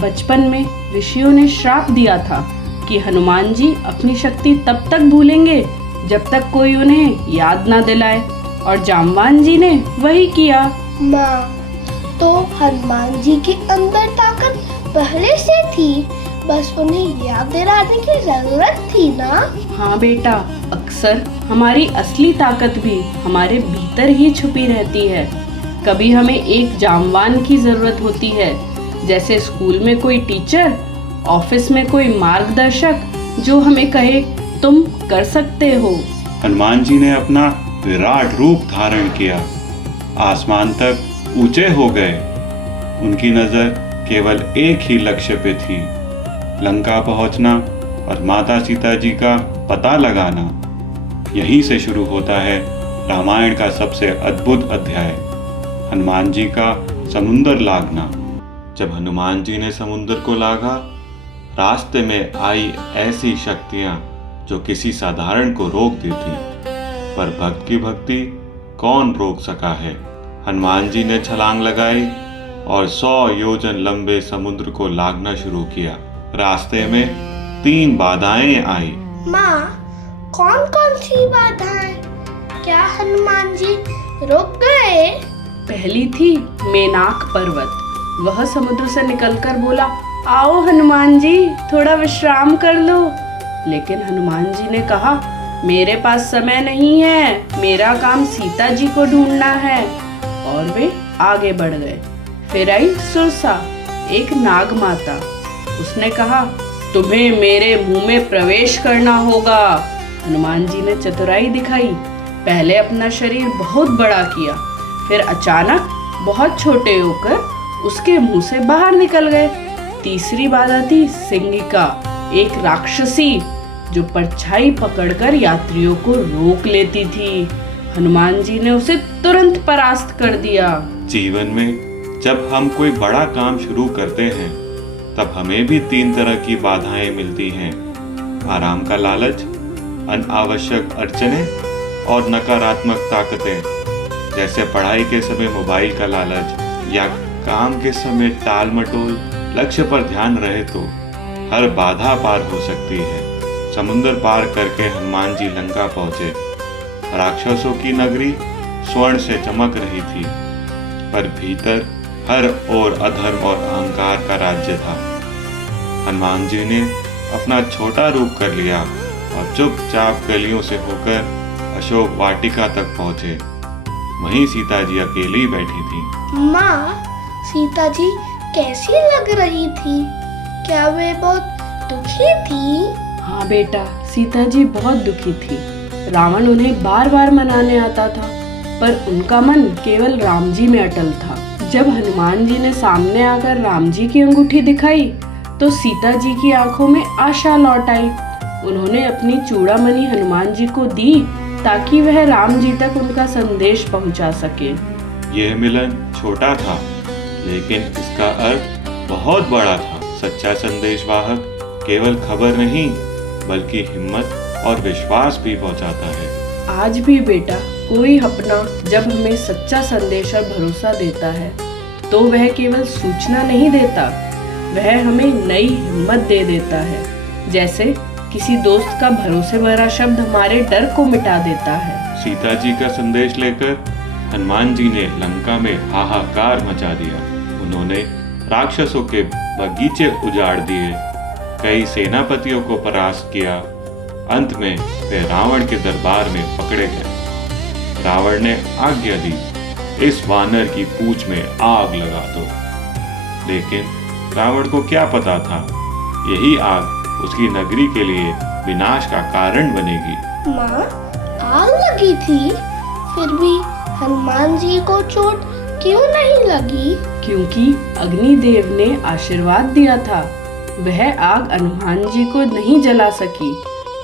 बचपन में ऋषियों ने श्राप दिया था कि हनुमान जी अपनी शक्ति तब तक भूलेंगे जब तक कोई उन्हें याद ना दिलाए, और जाम्बान जी ने वही किया। माँ, तो हनुमान जी के अंदर ताकत पहले से थी, बस उन्हें याद दिलाने की जरूरत थी ना? हाँ बेटा, अक्सर हमारी असली ताकत भी हमारे भीतर ही छुपी रहती है। कभी हमें एक जाम्बान की जरूरत होती है, जैसे स्कूल में कोई टीचर, ऑफिस में कोई मार्गदर्शक जो हमें कहे तुम कर सकते हो। हनुमान जी ने अपना विराट रूप धारण किया, आसमान तक ऊंचे हो गए। उनकी नजर केवल एक ही लक्ष्य पे थी, लंका पहुंचना और माता सीता जी का पता लगाना। यहीं से शुरू होता है रामायण का सबसे अद्भुत अध्याय, हनुमान जी का समुंदर लागना। जब हनुमान जी ने समुद्र को लागा, रास्ते में आई ऐसी शक्तियां जो किसी साधारण को रोक देती, पर भक्त की भक्ति कौन रोक सका है। हनुमान जी ने छलांग लगाई और 100 योजन लंबे समुद्र को लागना शुरू किया। रास्ते में 3 बाधाएं आई। माँ, कौन कौन सी बाधाएं? क्या हनुमान जी रुक गए? पहली थी मेनाक पर्वत। वह समुद्र से निकलकर बोला, आओ हनुमान जी, थोड़ा विश्राम कर लो। लेकिन हनुमान जी ने कहा, मेरे पास समय नहीं है, मेरा काम सीता जी को ढूंढना है। और वे आगे बढ़ गए। फिर आई सुरसा, एक नाग माता। उसने कहा, तुम्हें मेरे मुंह में प्रवेश करना होगा। हनुमान जी ने चतुराई दिखाई, पहले अपना शरीर बहुत बड़ा किया, फिर अचानक बहुत छोटे होकर उसके मुंह से बाहर निकल गए। तीसरी बाधा थी सिंगिका, एक राक्षसी जो परछाई पकड़कर यात्रियों को रोक लेती थी। हनुमान जी ने उसे तुरंत परास्त कर दिया। जीवन में जब हम कोई बड़ा काम शुरू करते हैं, तब हमें भी 3 तरह की बाधाएं मिलती हैं, आराम का लालच, अनावश्यक अड़चने और नकारात्मक ताकतें, जैसे पढ़ाई के समय मोबाइल का लालच या काम के समय टाल मटोल। लक्ष्य पर ध्यान रहे तो हर बाधा पार हो सकती है। समुद्र पार करके हनुमान जी लंका पहुंचे। राक्षसों की नगरी स्वर्ण से चमक रही थी, पर भीतर हर ओर अधर्म और अहंकार का राज्य था। हनुमान जी ने अपना छोटा रूप कर लिया और चुपचाप गलियों से होकर अशोक वाटिका तक पहुंचे। वहीं सीता जी अकेली बैठी थी। माँ, सीता जी कैसी लग रही थी? क्या वे बहुत दुखी थी? हाँ बेटा, सीता जी बहुत दुखी थी। रावण उन्हें बार बार मनाने आता था, पर उनका मन केवल राम जी में अटल था। जब हनुमान जी ने सामने आकर राम जी की अंगूठी दिखाई तो सीता जी की आंखों में आशा लौट आई। उन्होंने अपनी चूड़ामणि हनुमान जी को दी ताकि वह राम जी तक उनका संदेश पहुंचा सके। यह मिलन छोटा था, लेकिन इसका अर्थ बहुत बड़ा था। सच्चा संदेशवाहक केवल खबर नहीं, बल्कि हिम्मत और विश्वास भी पहुंचाता है। आज भी बेटा, कोई अपना जब हमें सच्चा संदेश और भरोसा देता है तो वह केवल सूचना नहीं देता, वह हमें नई हिम्मत दे देता है। जैसे किसी दोस्त का भरोसे भरा शब्द हमारे डर को मिटा देता है। सीता जी का संदेश लेकर हनुमान जी ने लंका में हाहाकार मचा दिया। उन्होंने राक्षसों के बगीचे उजाड़ दिए, कई सेनापतियों को परास्त किया। अंत में वे रावण के दरबार में पकड़े गए। रावण ने आज्ञा दी, इस वानर की पूंछ में आग लगा दो। लेकिन रावण को क्या पता था, यही आग उसकी नगरी के लिए विनाश का कारण बनेगी। माँ, आग लगी थी, फिर भी हनुमान जी को चोट क्यों नहीं लगी? क्योंकि अग्निदेव ने आशीर्वाद दिया था। वह आग हनुमान जी को नहीं जला सकी,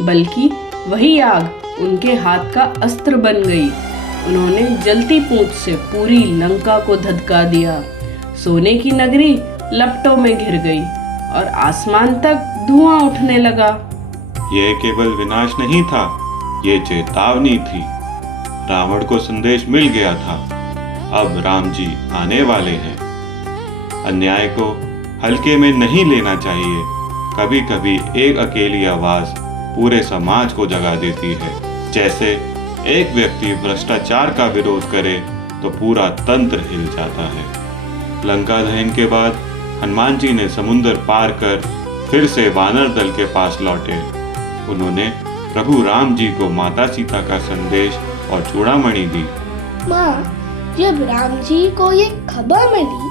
बल्कि वही आग उनके हाथ का अस्त्र बन गई। उन्होंने जलती पूंछ से पूरी लंका को धधका दिया। सोने की नगरी लपटों में घिर गई और आसमान तक धुआं उठने लगा। यह केवल विनाश नहीं था, ये चेतावनी थी। रावण को संदेश मिल गया था, अब राम जी आने वाले हैं। अन्याय को हल्के में नहीं लेना चाहिए। कभी कभी एक अकेली आवाज पूरे समाज को जगा देती है। जैसे एक व्यक्ति भ्रष्टाचार का विरोध करे तो पूरा तंत्र हिल जाता है। लंका दहन के बाद हनुमान जी ने समुद्र पार कर फिर से वानर दल के पास लौटे। उन्होंने प्रभु राम जी को माता सीता का संदेश और चूड़ामणि दी। माँ, जब राम जी को ये खबर मिली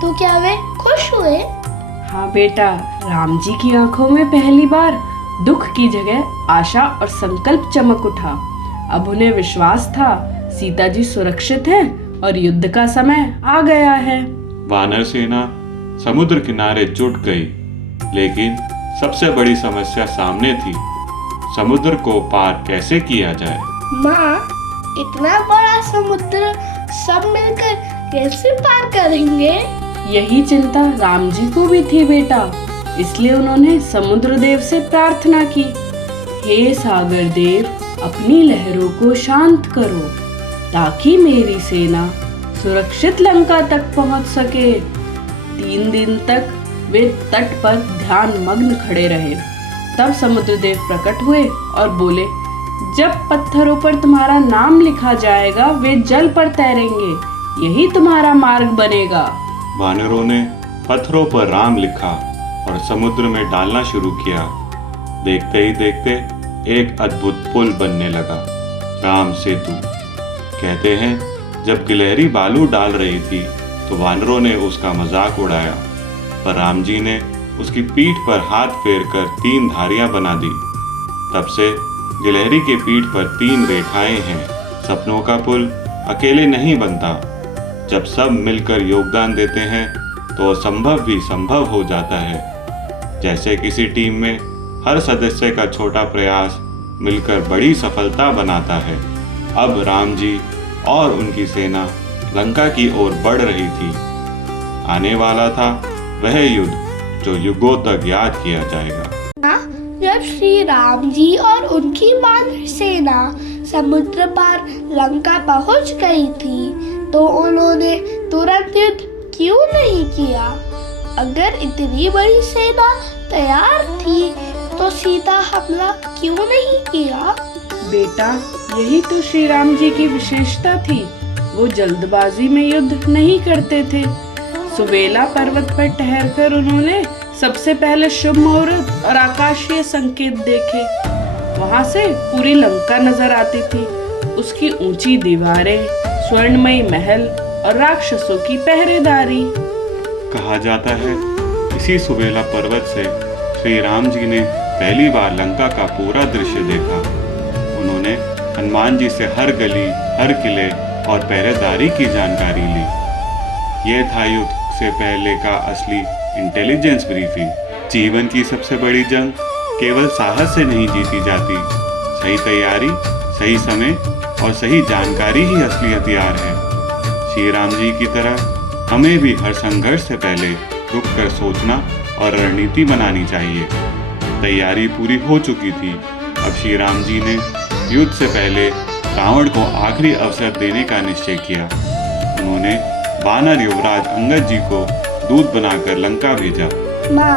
तो क्या वे खुश हुए? हाँ बेटा, राम जी की आंखों में पहली बार दुख की जगह आशा और संकल्प चमक उठा। अब उन्हें विश्वास था सीता जी सुरक्षित हैं और युद्ध का समय आ गया है। वानर सेना समुद्र किनारे जुट गई, लेकिन सबसे बड़ी समस्या सामने थी। समुद्र को पार कैसे किया जाए? माँ, इतना बड़ा समुद्र सब मिलकर कैसे पार करेंगे? यही चिंता राम जी को भी थी बेटा, इसलिए उन्होंने समुद्र देव से प्रार्थना की, हे सागर देव, अपनी लहरों को शांत करो ताकि मेरी सेना सुरक्षित लंका तक पहुंच सके। 3 दिन तक वे तट पर ध्यान मग्न खड़े रहे। तब समुद्र देव प्रकट हुए और बोले, जब पत्थरों पर तुम्हारा नाम लिखा जाएगा वे जल पर तैरेंगे, यही तुम्हारा मार्ग बनेगा। वानरों ने पत्थरों पर राम लिखा और समुद्र में डालना शुरू किया। देखते ही देखते एक अद्भुत पुल बनने लगा, राम सेतु। कहते हैं जब गिलहरी बालू डाल रही थी तो वानरों ने उसका मजाक उड़ाया, पर राम जी ने उसकी पीठ पर हाथ फेर कर 3 धारियां बना दी। तब से गिलहरी के पीठ पर 3 रेखाएं हैं। सपनों का पुल अकेले नहीं बनता, जब सब मिलकर योगदान देते हैं तो असंभव भी संभव हो जाता है। जैसे किसी टीम में हर सदस्य का छोटा प्रयास मिलकर बड़ी सफलता बनाता है। अब राम जी और उनकी सेना लंका की ओर बढ़ रही थी। आने वाला था वह युद्ध जो युगों तक याद किया जाएगा। जब श्री राम जी और उनकी वानर सेना समुद्र पार लंका पहुंच गई थी तो उन्होंने तुरंत युद्ध क्यों नहीं किया? अगर इतनी बड़ी सेना तैयार थी तो सीधा हमला क्यों नहीं किया? बेटा, यही तो श्री राम जी की विशेषता थी। वो जल्दबाजी में युद्ध नहीं करते थे। सुवेला पर्वत पर ठहरकर उन्होंने सबसे पहले शुभ मुहूर्त और आकाशीय संकेत देखे। वहां से पूरी लंका नजर आती थी, उसकी ऊंची दीवारें, स्वर्णमयी महल और राक्षसों की पहरेदारी। कहा जाता है इसी सुवेला पर्वत से श्री राम जी ने पहली बार लंका का पूरा दृश्य देखा। उन्होंने हनुमान जी से हर गली, हर किले और पहरेदारी की जानकारी ली। यह था युद्ध से पहले का असली इंटेलिजेंस ब्रीफिंग। जीवन की सबसे बड़ी जंग केवल साहस से नहीं जीती जाती। सही तैयारी, सही समय और सही जानकारी ही असली हथियार है। श्री राम जी की तरह हमें भी हर संघर्ष से पहले रुक कर सोचना और रणनीति बनानी चाहिए। तैयारी पूरी हो चुकी थी। अब श्री राम जी ने युद्ध से पहले रावण को आखिरी अवसर देने का निश्चय किया। उन्होंने वानर युवराज अंगद जी को दूत बनाकर लंका भेजा। माँ,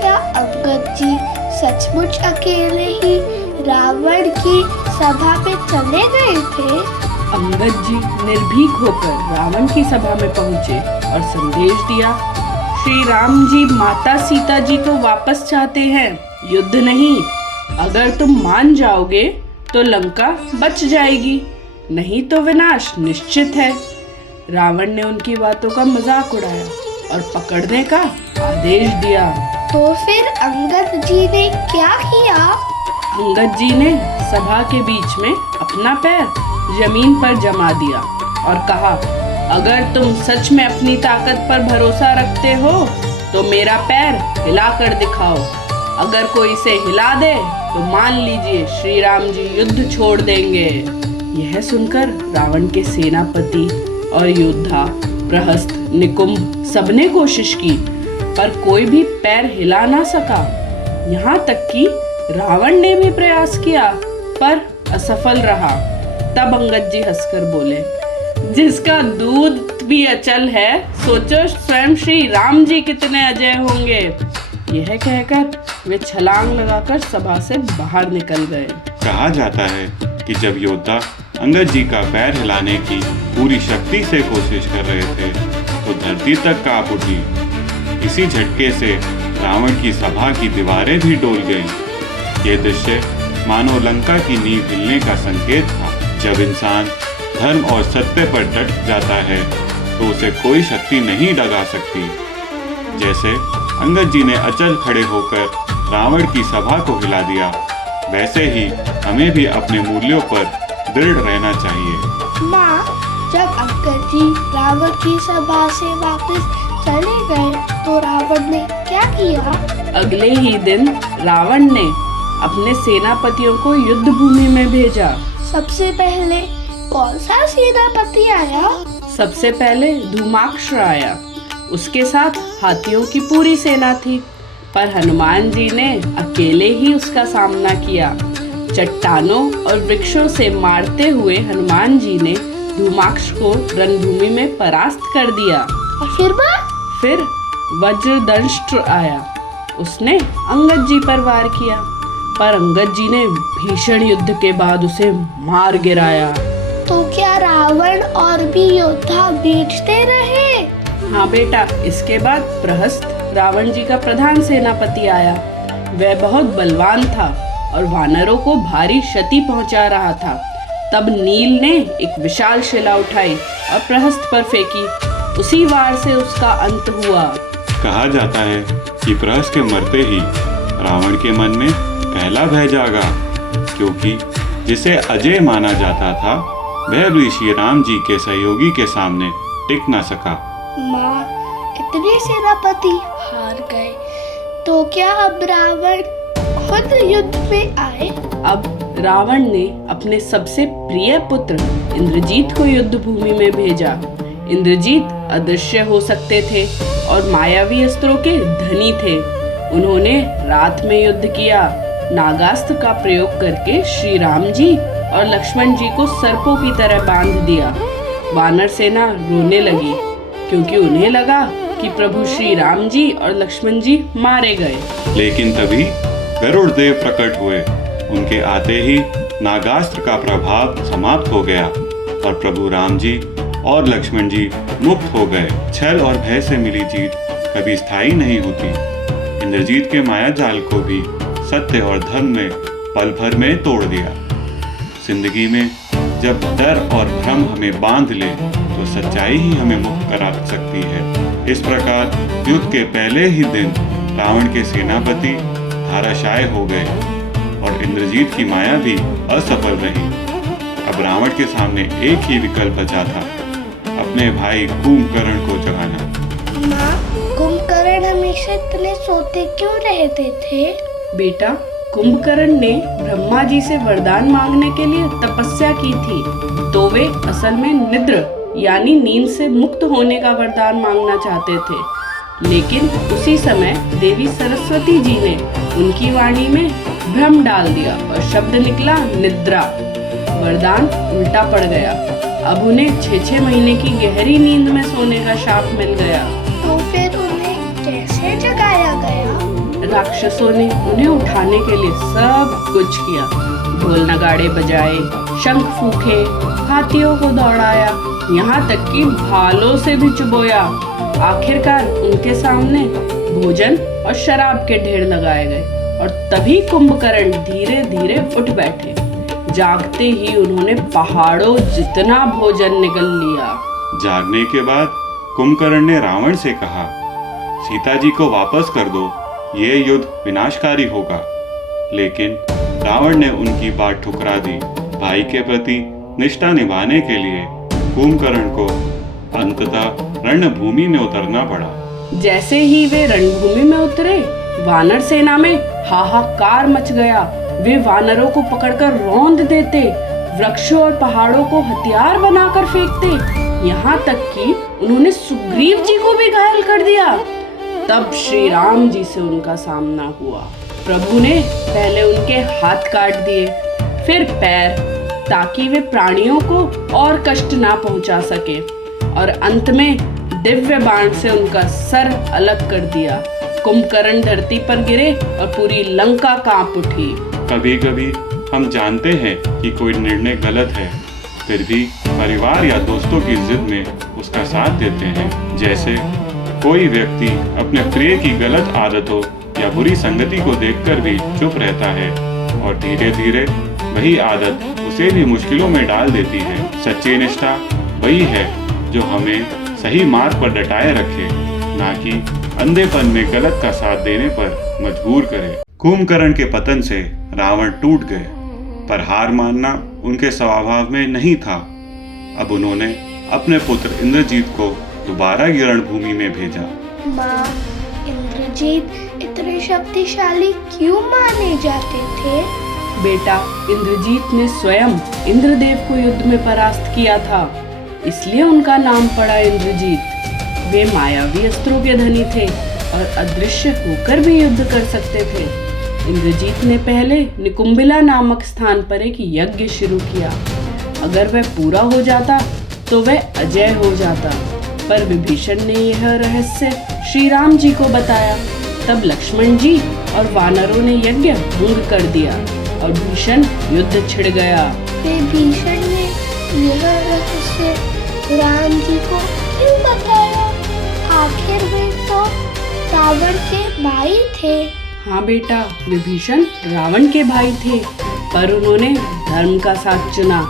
क्या अंगद जी सचमुच अकेले ही रावण की सभा पे चले गए थे? अंगद जी निर्भीक होकर रावण की सभा में पहुंचे और संदेश दिया, श्री राम जी माता सीता जी को वापस चाहते हैं, युद्ध नहीं। अगर तुम मान जाओगे तो लंका बच जाएगी, नहीं तो विनाश निश्चित है। रावण ने उनकी बातों का मजाक उड़ाया और पकड़ने का आदेश दिया। तो फिर अंगद जी ने क्या किया? अंगद जी ने सभा के बीच में अपना पैर जमीन पर जमा दिया और कहा, अगर तुम सच में अपनी ताकत पर भरोसा रखते हो तो मेरा पैर हिला कर दिखाओ। अगर कोई इसे हिला दे तो मान लीजिए श्री राम जी युद्ध छोड़ देंगे। यह सुनकर रावण के सेनापति और योद्धा प्रहस्त, निकुंभ सबने कोशिश की, पर कोई भी पैर हिला ना सका। यहाँ तक कि रावण ने भी प्रयास किया पर असफल रहा। तब अंगद जी हंसकर बोले, जिसका दूध भी अचल है, सोचो स्वयं श्री राम जी कितने अजय होंगे। यह कहकर वे छलांग लगाकर सभा से बाहर निकल गए। कहा जाता है कि जब योद्धा अंगद जी का पैर हिलाने की पूरी शक्ति से कोशिश कर रहे थे तो धरती तक कांप उठी। इसी झटके से रावण की सभा की दीवारें भी डोल गईं। ये दृश्य मानो लंका की नींव हिलने का संकेत था। जब इंसान धर्म और सत्य पर डट जाता है तो उसे कोई शक्ति नहीं डगा सकती। जैसे अंगद जी ने अचल खड़े होकर रावण की सभा को हिला दिया, वैसे ही हमें भी अपने मूल्यों पर दृढ़ रहना चाहिए। माँ, जब अंगद जी रावण की सभा से वापस चले गए तो रावण ने क्या किया? अगले ही दिन रावण ने अपने सेनापतियों को युद्ध भूमि में भेजा। सबसे पहले कौन सा सेनापति आया? सबसे पहले धूमाक्ष आया। उसके साथ हाथियों की पूरी सेना थी, पर हनुमान जी ने अकेले ही उसका सामना किया। चट्टानों और वृक्षों से मारते हुए हनुमान जी ने धूमाक्ष को रणभूमि में परास्त कर दिया। और फिर वज्रदंष्ट्र आया। उसने अंगद जी पर वार किया, पर अंगद जी ने भीषण युद्ध के बाद उसे मार गिराया। तो क्या रावण और भी योद्धा बेचते रहे? हाँ बेटा, इसके बाद प्रहस्त रावण जी का प्रधान सेनापति आया। वह बहुत बलवान था और वानरों को भारी क्षति पहुंचा रहा था। तब नील ने एक विशाल शिला उठाई और प्रहस्त पर फेंकी। उसी वार से उसका अंत हुआ। कहा जाता है कि प्रहस्त के मरते ही रावण के मन में पहला भय जागा, क्योंकि जिसे अजय माना जाता था वह भी श्री राम जी के सहयोगी के सामने टिक न सका। माँ, इतने सेनापति हार गए तो क्या अब रावण खुद युद्ध में आए? अब रावण ने अपने सबसे प्रिय पुत्र इंद्रजीत को युद्ध भूमि में भेजा। इंद्रजीत अदृश्य हो सकते थे और मायावी अस्त्रों के धनी थे। उन्होंने रात में युद्ध किया। नागास्त्र का प्रयोग करके श्री राम जी और लक्ष्मण जी को सर्पों की तरह बांध दिया। वानर सेना रोने लगी, क्योंकि उन्हें लगा कि प्रभु श्री राम जी और लक्ष्मण जी मारे गए। लेकिन तभी गरुड़ देव प्रकट हुए। उनके आते ही नागास्त्र का प्रभाव समाप्त हो गया और प्रभु राम जी और लक्ष्मण जी मुक्त हो गए। छल और भय से मिली जीत कभी स्थायी नहीं होती। इंद्रजीत के माया जाल को भी सत्य और धर्म ने पल भर में तोड़ दिया। जिंदगी में जब डर और भ्रम हमें बांध ले तो सच्चाई ही हमें मुक्त करा सकती है। इस प्रकार युद्ध के पहले ही दिन रावण के सेनापति धाराशायी हो गए और इंद्रजीत की माया भी असफल रही। अब रावण के सामने एक ही विकल्प बचा था, अपने भाई कुंभकर्ण को जगाना। माँ, कुंभकर्ण हमेशा इतने सोते क्यों रहते थे? बेटा, कुंभकर्ण ने ब्रह्मा जी से वरदान मांगने के लिए तपस्या की थी, तो वे असल में निद्र यानी नींद से मुक्त होने का वरदान मांगना चाहते थे। लेकिन उसी समय देवी सरस्वती जी ने उनकी वाणी में भ्रम डाल दिया और शब्द निकला निद्रा। वरदान उल्टा पड़ गया। अब उन्हें 6-6 महीने की गहरी नींद में सोने का शाप मिल गया। तो फिर उन्हें कैसे जगाया गया? राक्षसों ने उन्हें उठाने के लिए सब कुछ किया। ढोल नगाड़े बजाए, शंख फूके, हाथियों को दौड़ाया, यहाँ तक कि भालों से भी चुबोया। आखिरकार उनके सामने भोजन और शराब के ढेर लगाए गए और तभी कुंभकर्ण धीरे धीरे उठ बैठे। जागते ही उन्होंने पहाड़ों जितना भोजन निगल लिया। जागने के बाद कुंभकर्ण ने रावण से कहा, सीता जी को वापस कर दो, ये युद्ध विनाशकारी होगा। लेकिन रावण ने उनकी बात ठुकरा दी। भाई के प्रति निष्ठा निभाने के लिए कुंभकर्ण को अंततः रणभूमि में उतरना पड़ा। जैसे ही वे रणभूमि में उतरे, वानर सेना में हाहाकार मच गया। वे वानरों को पकड़कर रौंद देते, वृक्षों और पहाड़ों को हथियार बनाकर फेंकते, यहाँ तक कि उन्होंने सुग्रीव जी को भी घायल कर दिया। तब श्री राम जी से उनका सामना हुआ। प्रभु ने पहले उनके हाथ काट दिए, फिर पैर, ताकि वे प्राणियों को और कष्ट ना पहुंचा सके, और अंत में दिव्य बाण से उनका सर अलग कर दिया। कुंभकर्ण धरती पर गिरे और पूरी लंका कांप उठी। कभी कभी हम जानते हैं कि कोई निर्णय गलत है, फिर भी परिवार या दोस्तों की जिद में उसका साथ देते हैं। जैसे कोई व्यक्ति अपने प्रिय की गलत आदतों या बुरी संगति को देखकर भी चुप रहता है और धीरे धीरे वही आदत उसे भी मुश्किलों में डाल देती है। सच्ची निष्ठा वही है जो हमें सही मार्ग पर डटाए रखे, ना कि अंधेपन में गलत का साथ देने पर मजबूर करे। कुंभकर्ण के पतन से रावण टूट गए, पर हार मानना उनके स्वभाव में नहीं था। अब उन्होंने अपने पुत्र इंद्रजीत को दोबारा रणभूमि में भेजा। माँ, इंद्रजीत इतने शक्तिशाली क्यों माने जाते थे? बेटा, इंद्रजीत ने स्वयं इंद्रदेव को युद्ध में परास्त किया था, इसलिए उनका नाम पड़ा इंद्रजीत। वे मायावी अस्त्रों के धनी थे और अदृश्य होकर भी युद्ध कर सकते थे। इंद्रजीत ने पहले निकुंभिला नामक स्थान पर एक यज्ञ शुरू किया। अगर वह पूरा हो जाता तो वह अजय हो जाता, पर विभीषण ने यह रहस्य श्री राम जी को बताया। तब लक्ष्मण जी और वानरों ने यज्ञ भंग कर दिया और भीषण युद्ध छिड़ गया। विभीषण ने यह रहस्य राम जी को क्यों बताया? आखिर वे तो रावण के भाई थे। हाँ बेटा, विभीषण रावण के भाई थे, पर उन्होंने धर्म का साथ चुना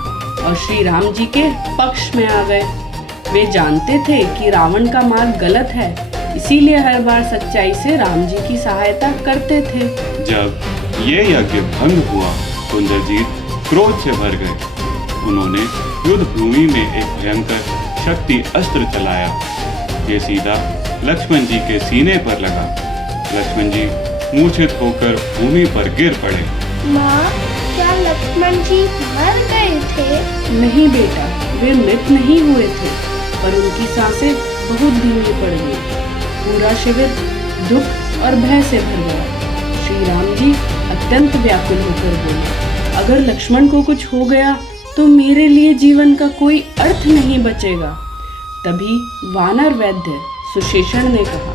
और श्री राम जी के पक्ष में आ गए। वे जानते थे कि रावण का मार्ग गलत है, इसीलिए हर बार सच्चाई से राम जी की सहायता करते थे। जब ये यज्ञ भंग हुआ तो इंद्रजीत क्रोध से भर गए। उन्होंने युद्ध भूमि में एक भयंकर शक्ति अस्त्र चलाया। ये सीधा लक्ष्मण जी के सीने पर लगा। लक्ष्मण जी मूर्छित होकर भूमि पर गिर पड़े। माँ, क्या लक्ष्मण जी मर गए थे? नहीं बेटा, वे मृत नहीं हुए थे, पर उनकी सांसें बहुत धीमी पड़ गई। पूरा शिविर दुख और भय से भर गया। श्री राम जी अत्यंत व्याकुल होकर बोले, अगर लक्ष्मण को कुछ हो गया तो मेरे लिए जीवन का कोई अर्थ नहीं बचेगा। तभी वानर वैद्य सुशेषण ने कहा,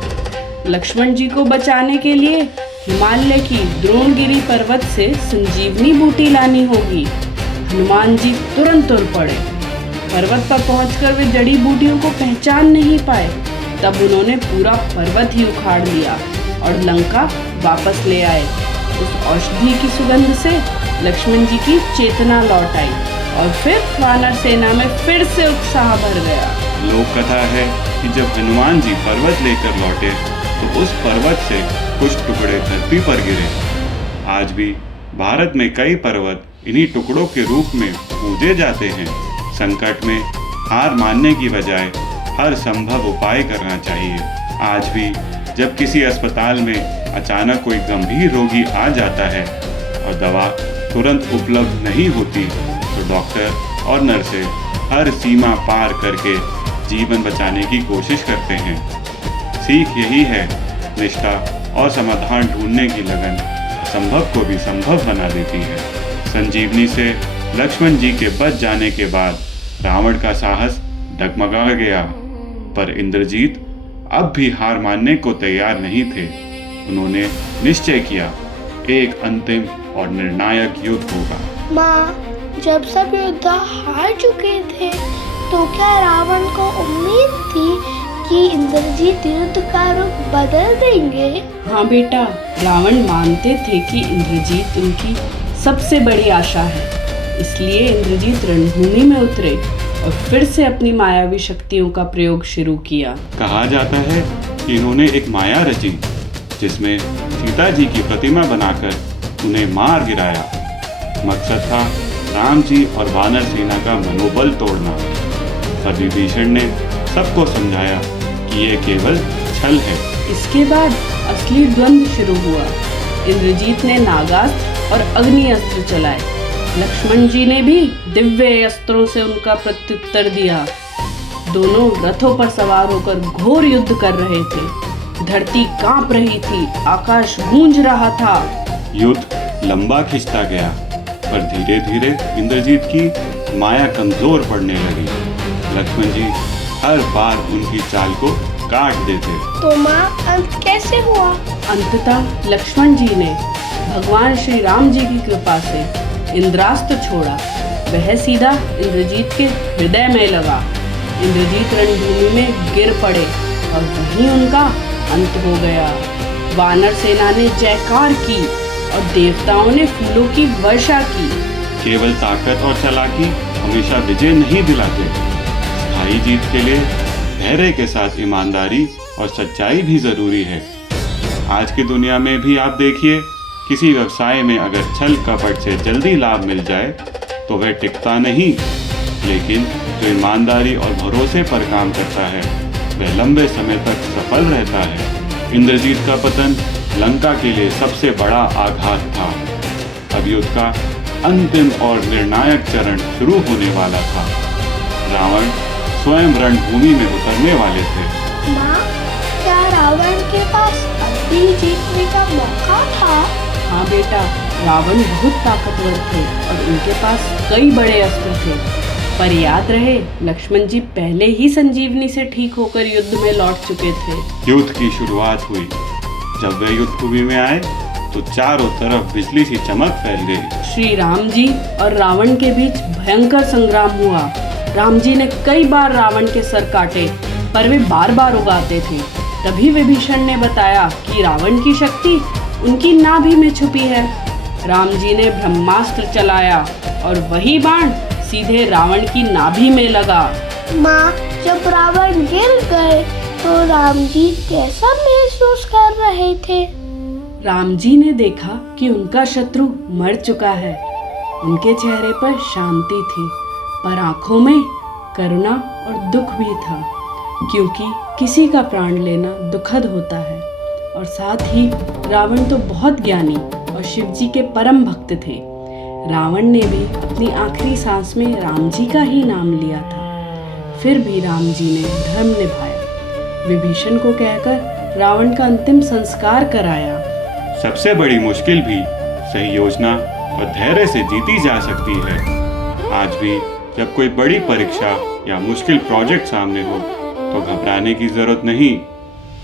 लक्ष्मण जी को बचाने के लिए हिमालय की द्रोणगिरी पर्वत से संजीवनी बूटी लानी होगी। हनुमान जी तुरंत तुर पड़े। पर्वत पर पहुंचकर वे जड़ी बूटियों को पहचान नहीं पाए। तब उन्होंने पूरा पर्वत ही उखाड़ लिया और लंका वापस ले आए। उस औषधि की सुगंध से लक्ष्मण जी की चेतना लौट आई और फिर वानर सेना में फिर से उत्साह भर गया। लोक कथा है कि जब हनुमान जी पर्वत लेकर लौटे तो उस पर्वत से कुछ टुकड़े धरती पर गिरे। आज भी भारत में कई पर्वत इन्हीं टुकड़ों के रूप में पूजे जाते हैं। संकट में हार मानने की बजाय हर संभव उपाय करना चाहिए। आज भी जब किसी अस्पताल में अचानक कोई गंभीर रोगी आ जाता है और दवा तुरंत उपलब्ध नहीं होती तो डॉक्टर और नर्सें हर सीमा पार करके जीवन बचाने की कोशिश करते हैं। सीख यही है, निष्ठा और समाधान ढूंढने की लगन असंभव को भी संभव बना देती है। संजीवनी से लक्ष्मण जी के बच जाने के बाद रावण का साहस डगमगा गया, पर इंद्रजीत अब भी हार मानने को तैयार नहीं थे। उन्होंने निश्चय किया, एक अंतिम और निर्णायक युद्ध होगा। माँ, जब सब योद्धा हार चुके थे तो क्या रावण को उम्मीद थी कि इंद्रजीत युद्ध का रुख बदल देंगे? हाँ बेटा, रावण मानते थे कि इंद्रजीत उनकी सबसे बड़ी आशा है। इसलिए इंद्रजीत रणभूमि में उतरे और फिर से अपनी मायावी शक्तियों का प्रयोग शुरू किया। कहा जाता है कि इन्होंने एक माया रची जिसमें सीता जी की प्रतिमा बनाकर उन्हें मार गिराया। मकसद था राम जी और वानर सेना का मनोबल तोड़ना। पर विभीषण ने सबको समझाया कि ये केवल छल है। इसके बाद असली द्वंद्व शुरू हुआ। इंद्रजीत ने नागास्त्र और अग्नि अस्त्र चलाए। लक्ष्मण जी ने भी दिव्य अस्त्रों से उनका प्रत्युत्तर दिया। दोनों रथों पर सवार होकर घोर युद्ध कर रहे थे। धरती कांप रही थी, आकाश गूंज रहा था। युद्ध लंबा खिंचता गया, पर धीरे धीरे इंद्रजीत की माया कमजोर पड़ने लगी। लक्ष्मण जी हर बार उनकी चाल को काट देते। तो माँ, अंत कैसे हुआ? अंततः लक्ष्मण जी ने भगवान श्री राम जी की कृपा से इंद्रास्त्र छोड़ा। वह सीधा इंद्रजीत के हृदय में लगा। इंद्रजीत रणभूमि में गिर पड़े और वहीं उनका अंत हो गया। वानर सेना ने जयकार की और देवताओं ने फूलों की वर्षा की। केवल ताकत और चालाकी हमेशा विजय नहीं दिलाते। स्थायी जीत के लिए धैर्य के साथ ईमानदारी और सच्चाई भी जरूरी है। आज की दुनिया में भी आप देखिए, किसी व्यवसाय में अगर छल कपट से जल्दी लाभ मिल जाए तो वह टिकता नहीं, लेकिन जो ईमानदारी और भरोसे पर काम करता है वह लंबे समय तक सफल रहता है। इंद्रजीत का पतन लंका के लिए सबसे बड़ा आघात था। अब युद्ध का अंतिम और निर्णायक चरण शुरू होने वाला था। रावण स्वयं रणभूमि में उतरने वाले थे। माँ, क्या रावण के पास अभी जीतने का मौका था? हाँ बेटा, रावण बहुत ताकतवर थे और उनके पास कई बड़े अस्त्र थे। पर याद रहे, लक्ष्मण जी पहले ही संजीवनी से ठीक होकर युद्ध में लौट चुके थे। युद्ध की शुरुआत हुई। जब वे युद्ध भूमि में आए तो चारों तरफ बिजली सी चमक फैल गई। श्री राम जी और रावण के बीच भयंकर संग्राम हुआ। राम जी ने कई बार रावण के सर काटे, पर वे बार बार उगाते थे। तभी विभीषण ने बताया कि रावण की शक्ति उनकी नाभि में छुपी है। राम जी ने ब्रह्मास्त्र चलाया और वही बाण सीधे रावण की नाभि में लगा। माँ, जब रावण गिर गए तो राम जी कैसा महसूस कर रहे थे? राम जी ने देखा कि उनका शत्रु मर चुका है। उनके चेहरे पर शांति थी, पर आंखों में करुणा और दुख भी था, क्योंकि किसी का प्राण लेना दुखद होता है। और साथ ही रावण तो बहुत ज्ञानी और शिव जी के परम भक्त थे। रावण ने भी अपनी आखिरी सांस में राम जी का ही नाम लिया था। फिर भी राम जी ने धर्म निभाया। विभीषण को कहकर रावण का अंतिम संस्कार कराया। सबसे बड़ी मुश्किल भी सही योजना और धैर्य से जीती जा सकती है। आज भी जब कोई बड़ी परीक्षा या मुश्किल प्रोजेक्ट सामने हो तो घबराने की जरूरत नहीं।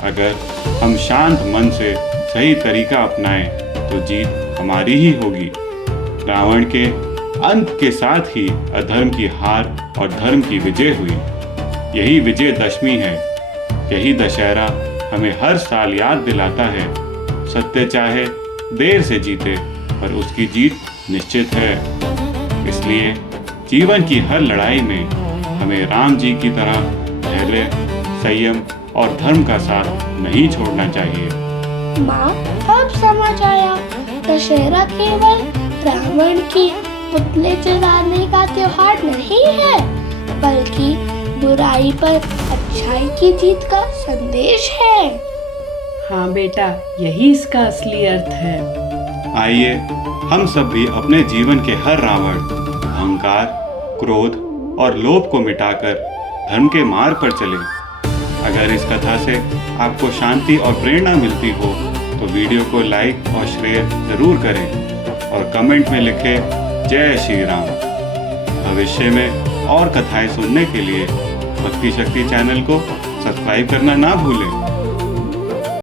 अगर हम शांत मन से सही तरीका अपनाएं तो जीत हमारी ही होगी। रावण के अंत के साथ ही अधर्म की हार और धर्म की विजय हुई। यही विजयदशमी है। यही दशहरा हमें हर साल याद दिलाता है, सत्य चाहे देर से जीते पर उसकी जीत निश्चित है। इसलिए जीवन की हर लड़ाई में हमें राम जी की तरह धैर्य, संयम और धर्म का साथ नहीं छोड़ना चाहिए। माँ, अब समझ आया, दशहरा केवल रावण की पुतले जलाने का त्योहार नहीं है, बल्कि बुराई पर अच्छाई की जीत का संदेश है। हाँ बेटा, यही इसका असली अर्थ है। आइए हम सब भी अपने जीवन के हर रावण, अहंकार, क्रोध और लोभ को मिटाकर धर्म के मार्ग पर चलें। अगर इस कथा से आपको शांति और प्रेरणा मिलती हो तो वीडियो को लाइक और शेयर जरूर करें और कमेंट में लिखें जय श्री राम। भविष्य में और कथाएं सुनने के लिए भक्ति शक्ति चैनल को सब्सक्राइब करना ना भूलें।